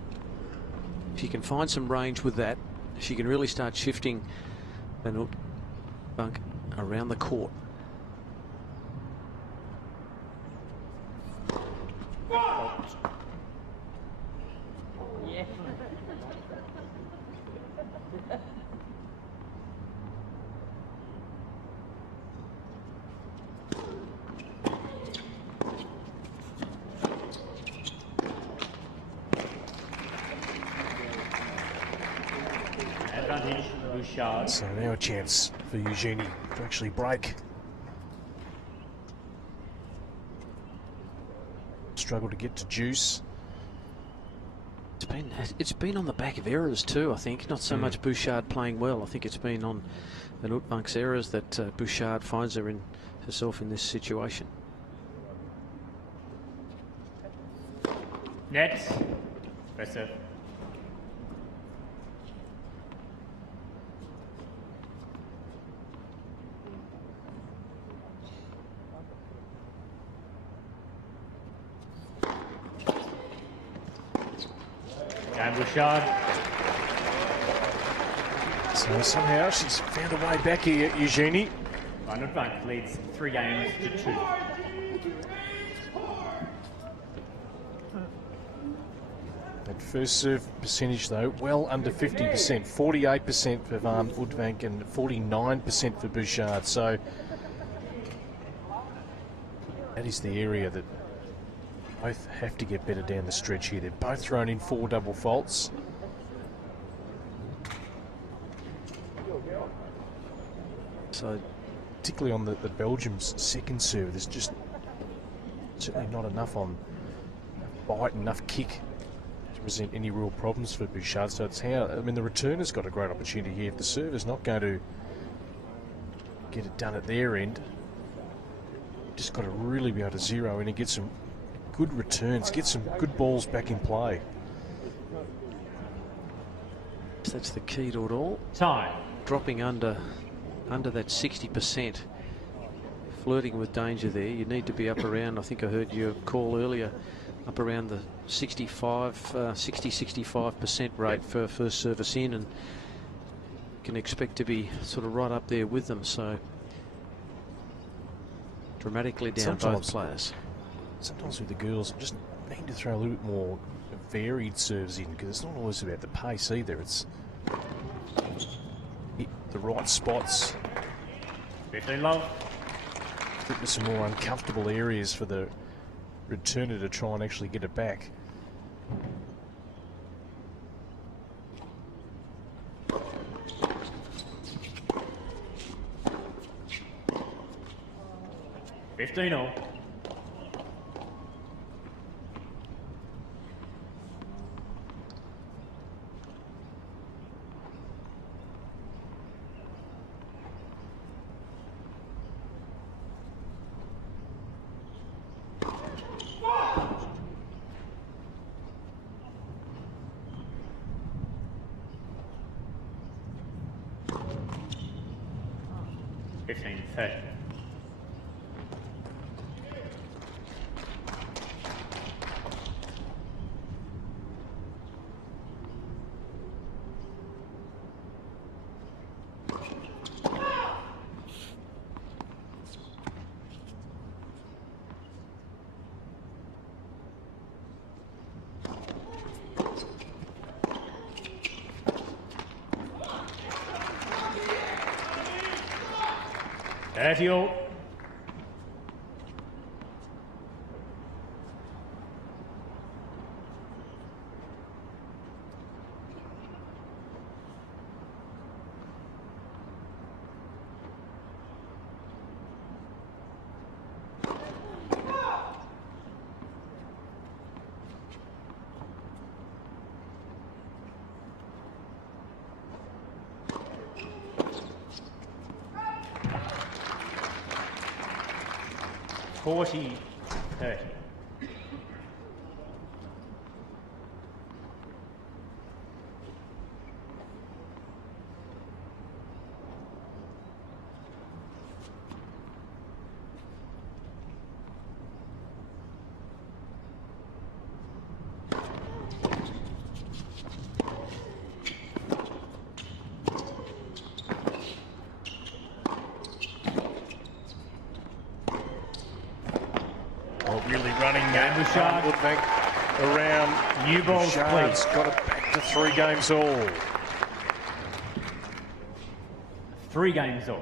If she can find some range with that, she can really start shifting Van Uytvanck around the court. Advantage, Bouchard. So now a chance for Eugenie to actually break. Struggle to get to juice. It's been on the back of errors too, I think. Not so much Bouchard playing well. I think it's been on Van Uytvanck's errors that Bouchard finds herself in this situation. Net. Better. And Bouchard. So somehow she's found a way back here, Eugenie. Van Uytvanck leads 3 games to 2. That first serve percentage, though, well under 50%. 48% for Van Uytvanck and 49% for Bouchard. So that is the area that both have to get better down the stretch here. They're both thrown in 4 double faults. So particularly on the Belgium's second serve, there's just certainly not enough on bite, enough kick to present any real problems for Bouchard. So it's how, I mean, the returner's got a great opportunity here. If the server's not going to get it done at their end, just got to really be able to zero in and get some good returns, get some good balls back in play. That's the key to it all. Time. Dropping under that 60%, flirting with danger there. You need to be up around, I think I heard your call earlier, up around the 60-65% rate for first service in, and can expect to be sort of right up there with them. So dramatically down both players. sometimes with the girls, just need to throw a little bit more varied serves in, because it's not always about the pace either. It's hit the right spots. 15 love. Into some more uncomfortable areas for the returner to try and actually get it back. Fifteen all. Fifteen 30. There's your 40, 30. Really running Bouchard. Woodbank around. New balls, Bouchard's please. got it back to 3 games all. 3 games all.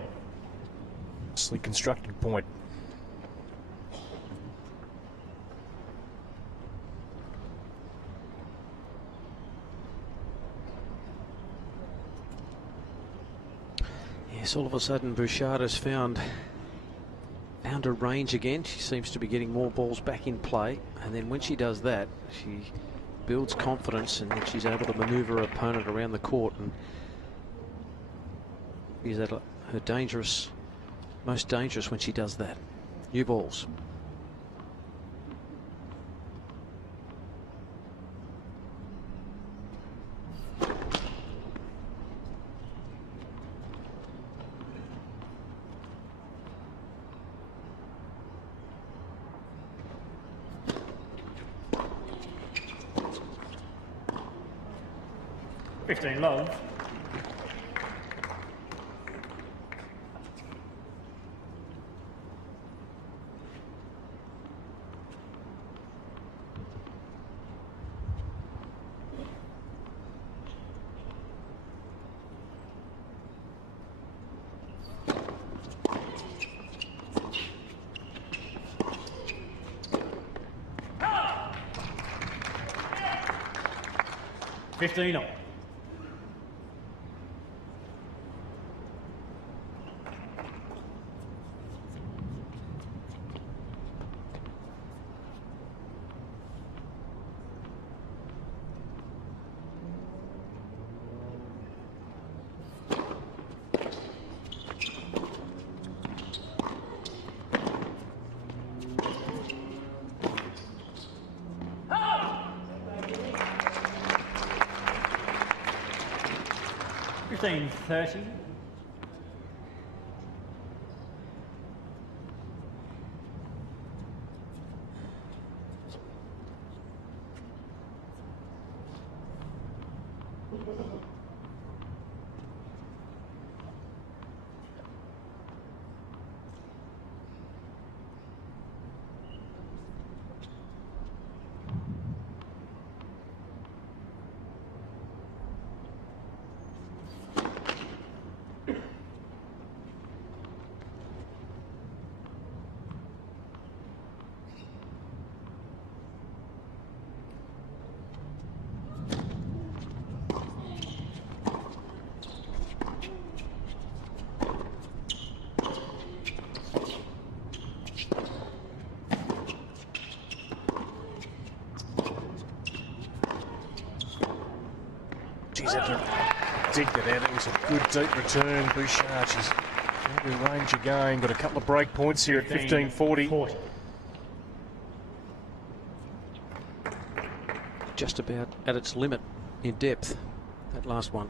Nicely constructed point. Yes, all of a sudden Bouchard has found her range again. She seems to be getting more balls back in play, and then when she does that, she builds confidence, and then she's able to maneuver her opponent around the court, and is at her most dangerous when she does that. New balls. Love. Fifteen all. Fifteen 30. she's had to dig that out. It was a good deep return. Bouchard, she's into range again. Got a couple of break points here at 15:40. Just about at its limit in depth, that last one.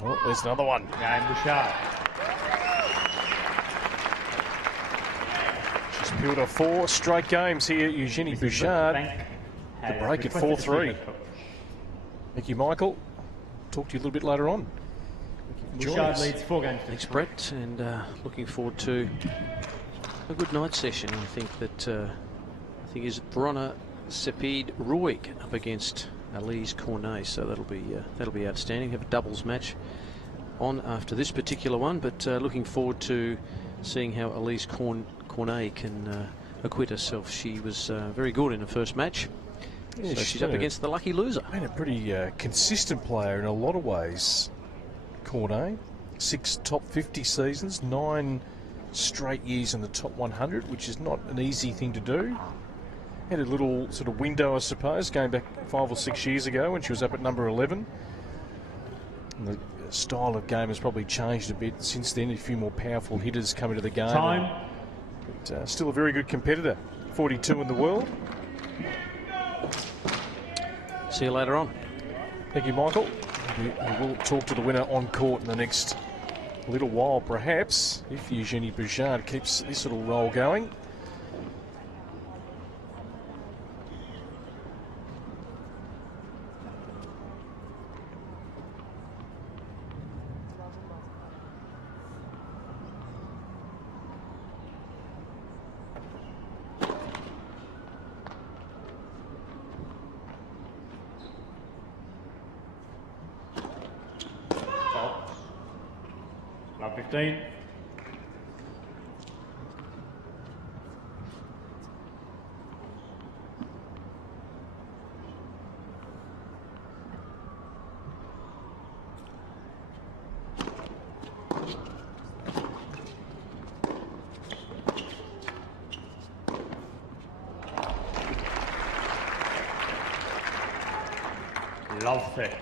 Oh, there's another one. Game Bouchard. She's peeled off 4 straight games here. Eugenie Bouchard. The break at 4-3. Mickey Michael, talk to you a little bit later on. Bouchard leads 4 games. Thanks, Brett, and looking forward to a good night session. I think is Verona Sepid Roig up against Elise Cornet, so that'll be outstanding. Have a doubles match on after this particular one, but looking forward to seeing how Elise Cornet can acquit herself. She was very good in the first match. Yeah, so she's up against the lucky loser. Been a pretty consistent player in a lot of ways. Cornet, 6 top 50 seasons, 9 straight years in the top 100, which is not an easy thing to do. Had a little sort of window, I suppose, going back 5 or 6 years ago when she was up at number 11. And the style of game has probably changed a bit since then. A few more powerful hitters come into the game. Time. But still a very good competitor. 42 in the world. See you later on. Thank you, Michael. We will talk to the winner on court in the next little while, perhaps, if Eugenie Bouchard keeps this little roll going. Love 15. Love it.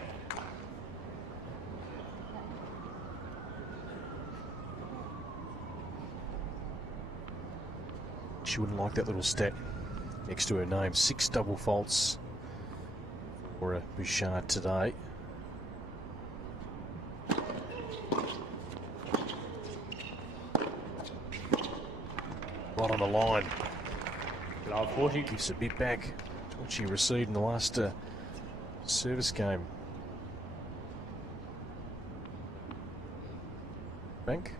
She wouldn't like that little stat next to her name. 6 double faults for a Bouchard today. Right on the line. Love 40. Gives a bit back to what she received in the last service game. Bank.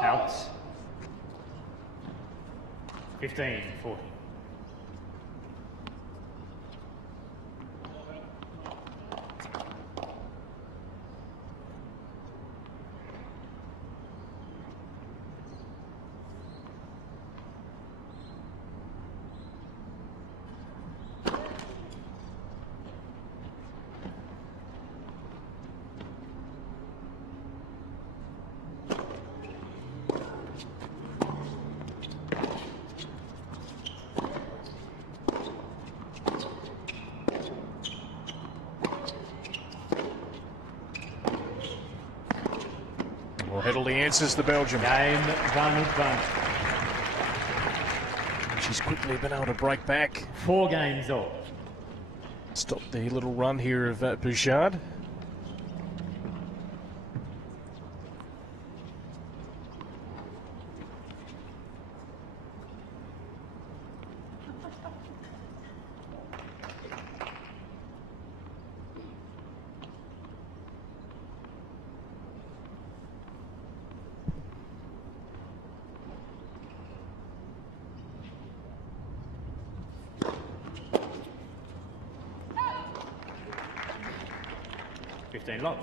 Out. 15, 40. Well, Headley answers the Belgium. Game Van Uytvanck. She's quickly been able to break back. 4 games off. Stop the little run here of Bouchard. 15 long.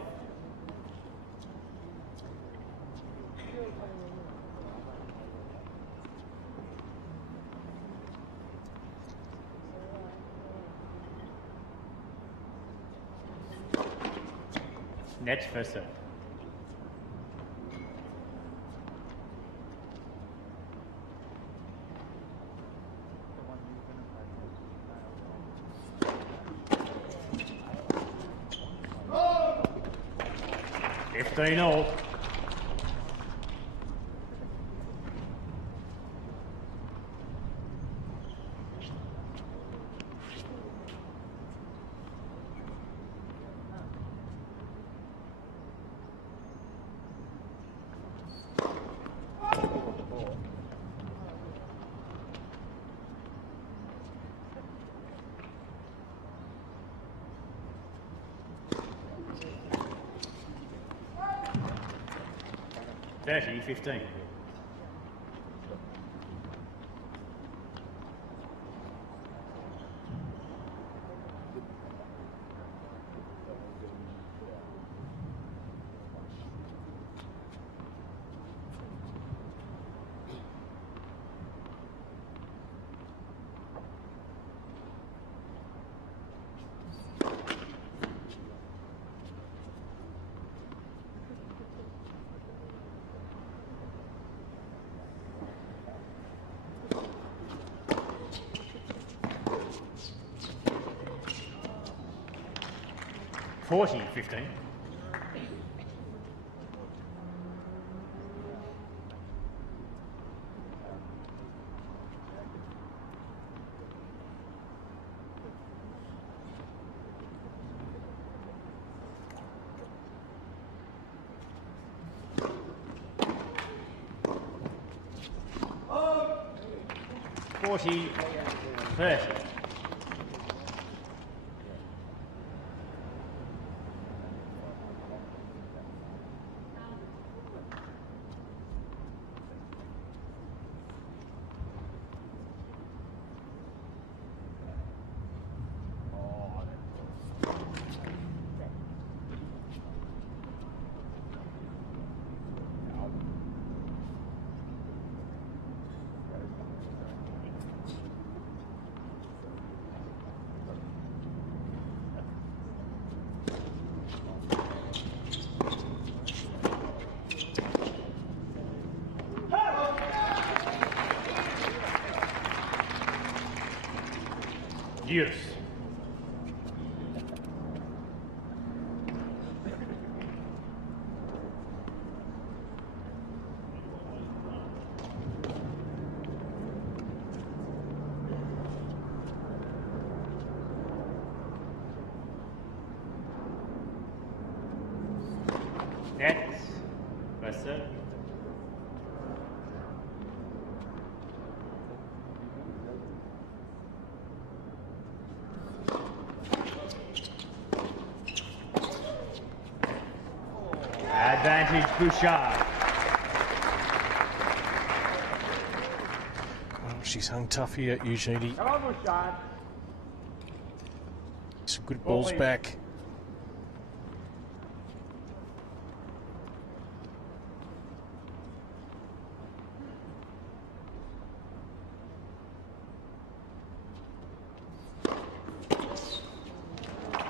Net first serve. Fifteen all. Thirty, 15. Forty, 15. Oh. 40, 30. Years. Net. First serve. Advantage Bouchard. Well, she's hung tough here, Eugenie. Come on, Bouchard. Some good balls back.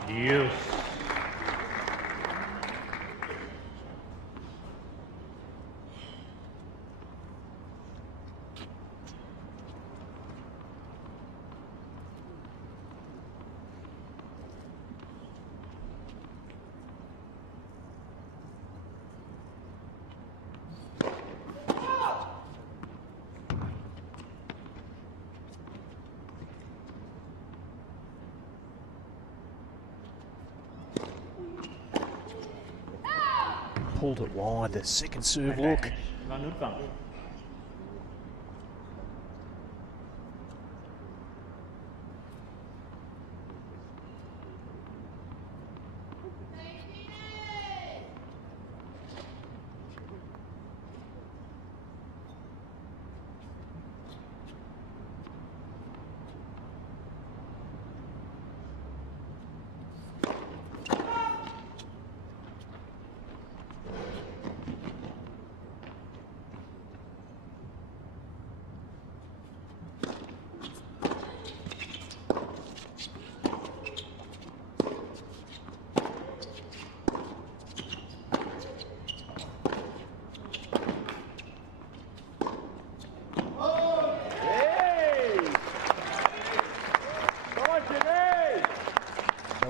Use. Pulled it wide, the second serve look. Van Uytvanck.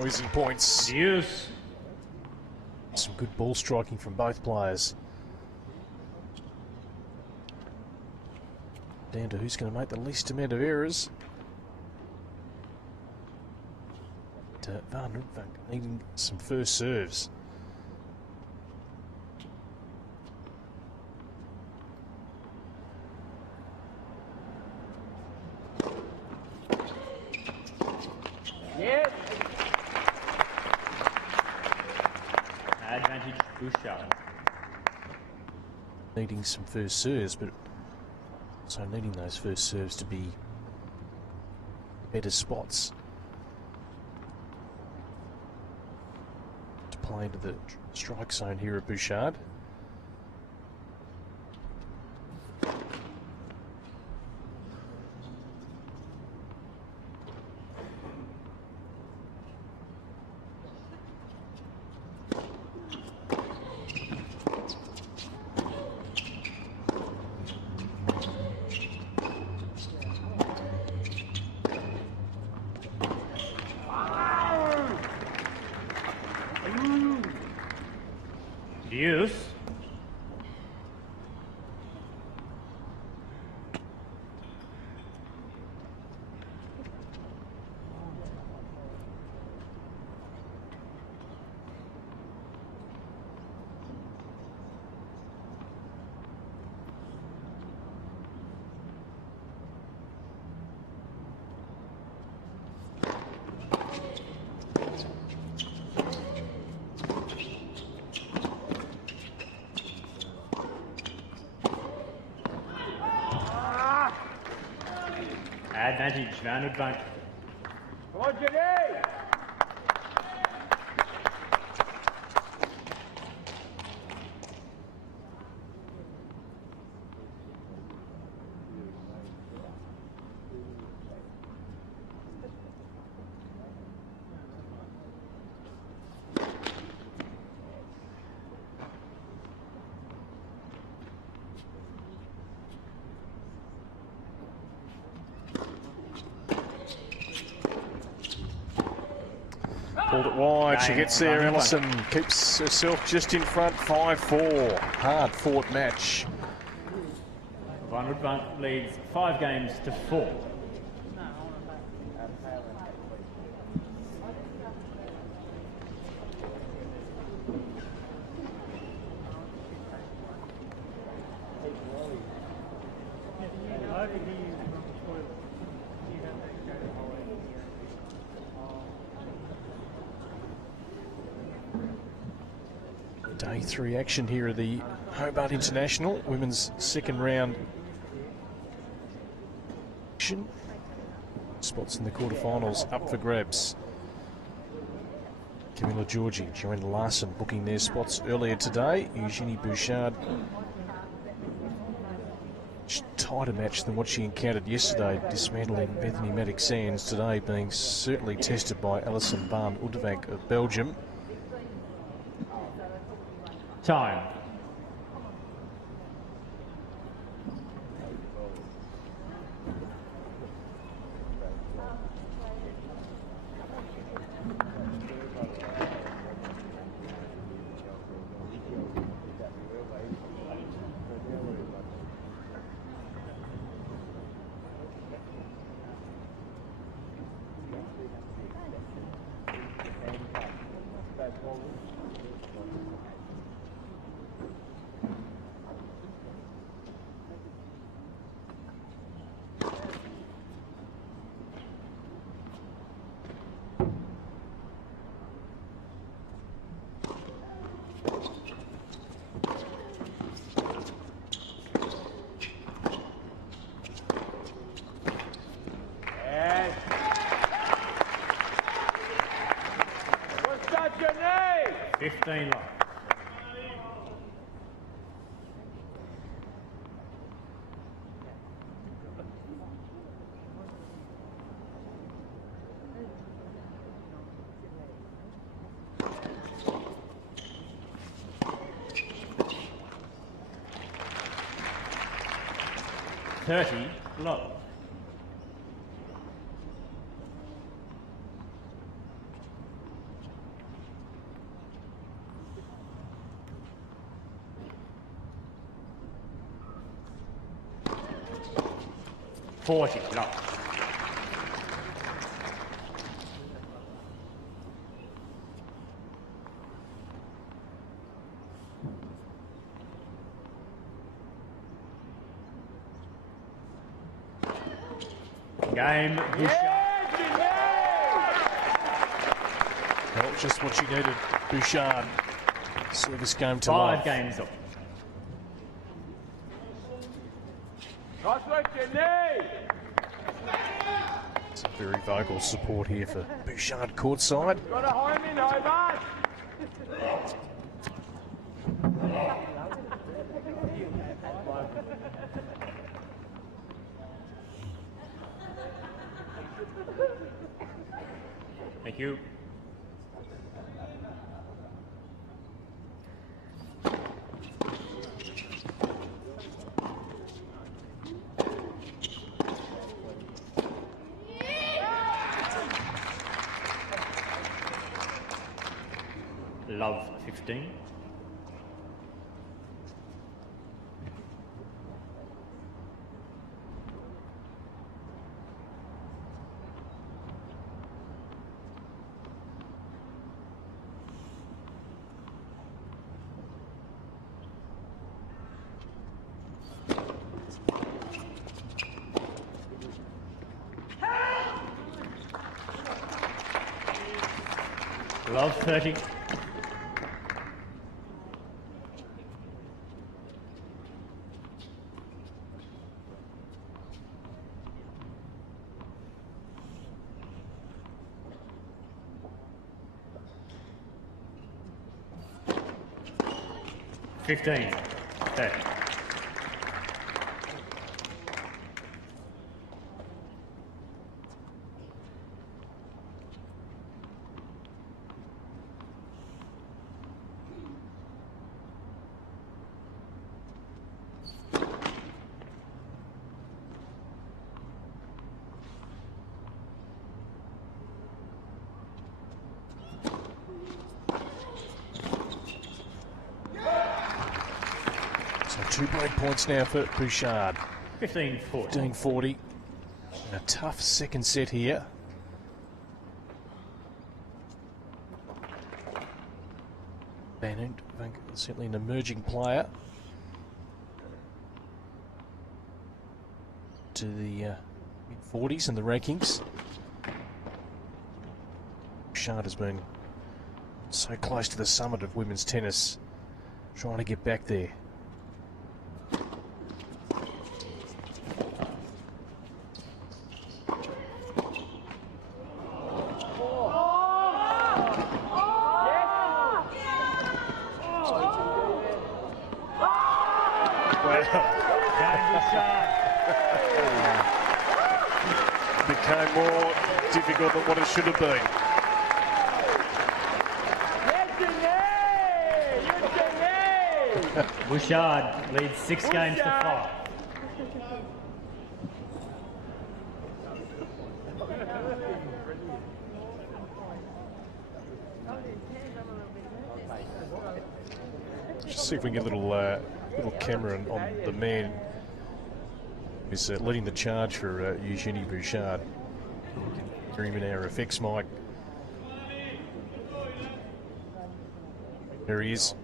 losing points. Deuce. Some good ball striking from both players. Down to who's going to make the least amount of errors. Van Uytvanck needing some first serves. Yes. Advantage Bouchard. Needing some first serves, but also needing those first serves to be better spots to play into the strike zone here at Bouchard. Deuce. Advantage Van Uytvanck. Pulled it wide, she Game. gets there, Van Uytvanck. Alison keeps herself just in front, 5-4. Hard fought match. Van Uytvanck leads 5 games to 4. Day 3 action here at the Hobart International, women's second round action. Spots in the quarterfinals up for grabs. Camilla Georgie, Joanna Larson booking their spots earlier today. Eugenie Bouchard, tighter match than what she encountered yesterday, dismantling Bethany Maddox-Sands, today being certainly tested by Alison Van Uytvanck of Belgium. Time. What's that your name? 15 love. $30 love. 40. No. Game, Bouchard. Well, just what she needed. Bouchard. Service game to 5 love. games up. Some very vocal support here for Bouchard courtside. Thank you. Love 15. Love 30. $15. Okay. So 2 break points now for Bouchard. 15-40. 15-40. A tough second set here. Van Uytvanck, certainly an emerging player. To the mid-40s in the rankings. Bouchard has been so close to the summit of women's tennis, trying to get back there. Became more difficult than what it should have been. Bouchard leads 6 games to 5. Just see if we can get a little camera on the man who's leading the charge for Eugenie Bouchard. Hear him in our effects mic. There he is.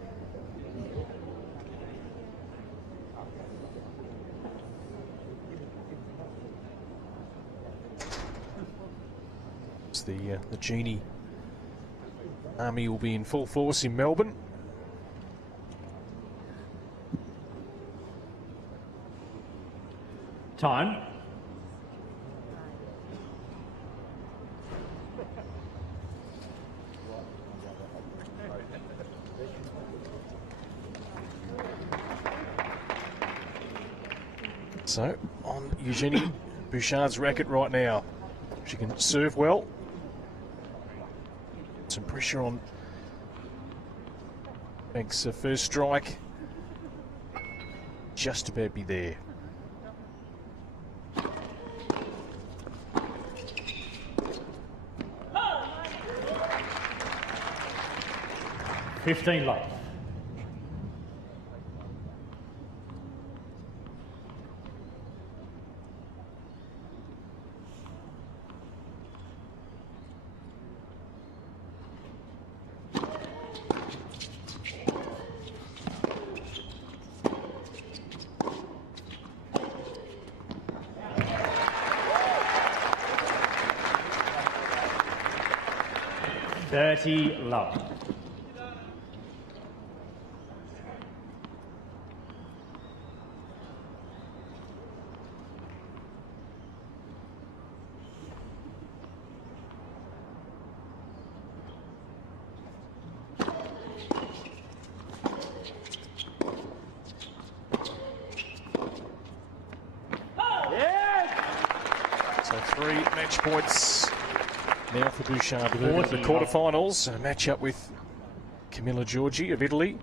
It's the Genie army will be in full force in Melbourne. Time. So, on Eugenie Bouchard's racket right now. She can serve well. Some pressure on Banks' first strike. Just about be there. $15 love. 30 love. So 3 match points now for Bouchard to move into the quarterfinals. A match up with Camilla Giorgi of Italy.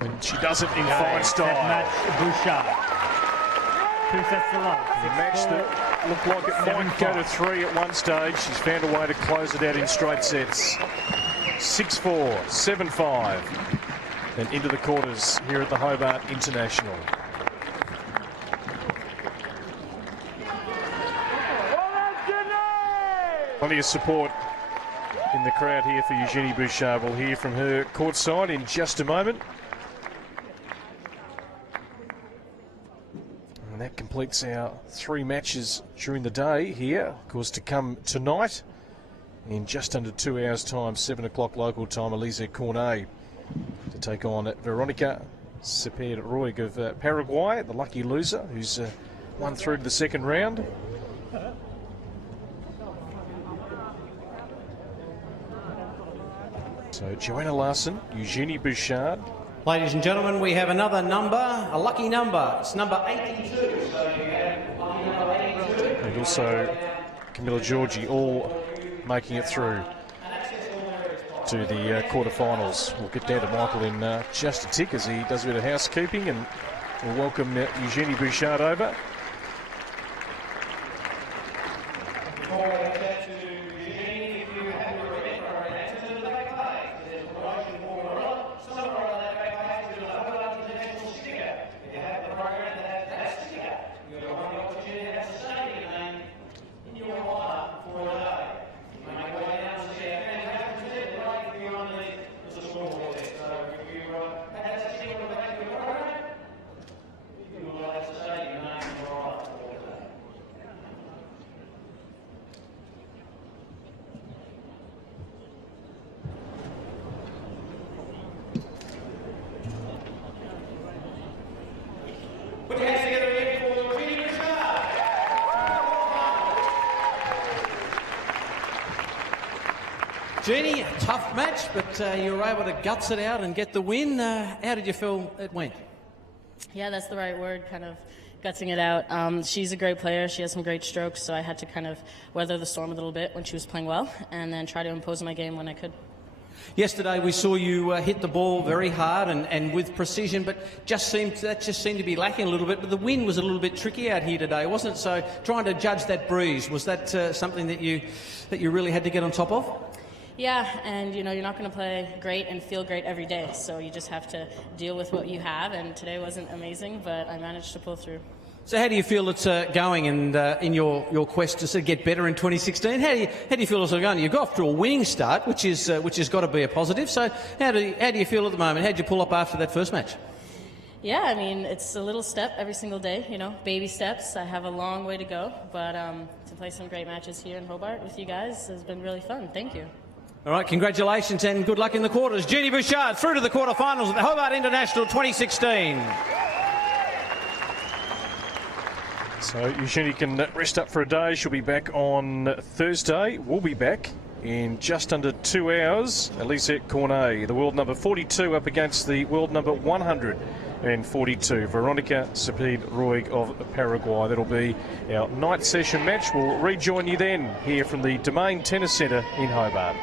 And she does it in fine style. Match Bouchard. 2 sets to love. A match that looked like it might go to 3 at one stage. She's found a way to close it out in straight sets. 6-4, 7-5. And into the quarters here at the Hobart International. Plenty of support in the crowd here for Eugenie Bouchard. We'll hear from her courtside in just a moment. And that completes our 3 matches during the day here. Of course, to come tonight in just under 2 hours' time, 7 o'clock local time, Elise Cornet to take on Veronica Cepeda-Roig of Paraguay, the lucky loser who's won through to the second round. So Joanna Larson, Eugenie Bouchard. Ladies and gentlemen, we have another number, a lucky number. It's number 82. And also Camilla Giorgi, all making it through to the quarterfinals. We'll get down to Michael in just a tick as he does a bit of housekeeping, and we'll welcome Eugenie Bouchard over. Jeannie, a tough match, but you were able to guts it out and get the win. How did you feel it went? Yeah, that's the right word, kind of gutsing it out. She's a great player. She has some great strokes, so I had to kind of weather the storm a little bit when she was playing well and then try to impose my game when I could. Yesterday we saw you hit the ball very hard and with precision, but that just seemed to be lacking a little bit. But the wind was a little bit tricky out here today, wasn't it? So trying to judge that breeze, was that something that you really had to get on top of? Yeah, and you know, you're not going to play great and feel great every day, so you just have to deal with what you have, and today wasn't amazing, but I managed to pull through. So how do you feel it's going and in your quest to sort of get better in 2016? How do you feel it's going? You've got off to a winning start, which has got to be a positive. So how do you feel at the moment? How did you pull up after that first match? Yeah, I mean, it's a little step every single day, you know, baby steps. I have a long way to go, but to play some great matches here in Hobart with you guys has been really fun. Thank you. All right, congratulations and good luck in the quarters. Eugenie Bouchard through to the quarterfinals of the Hobart International 2016. So Eugenie can rest up for a day. She'll be back on Thursday. We'll be back in just under 2 hours. Elise Cornet, the world number 42, up against the world number 142, Veronica Cepeda-Roig of Paraguay. That'll be our night session match. We'll rejoin you then here from the Domain Tennis Centre in Hobart.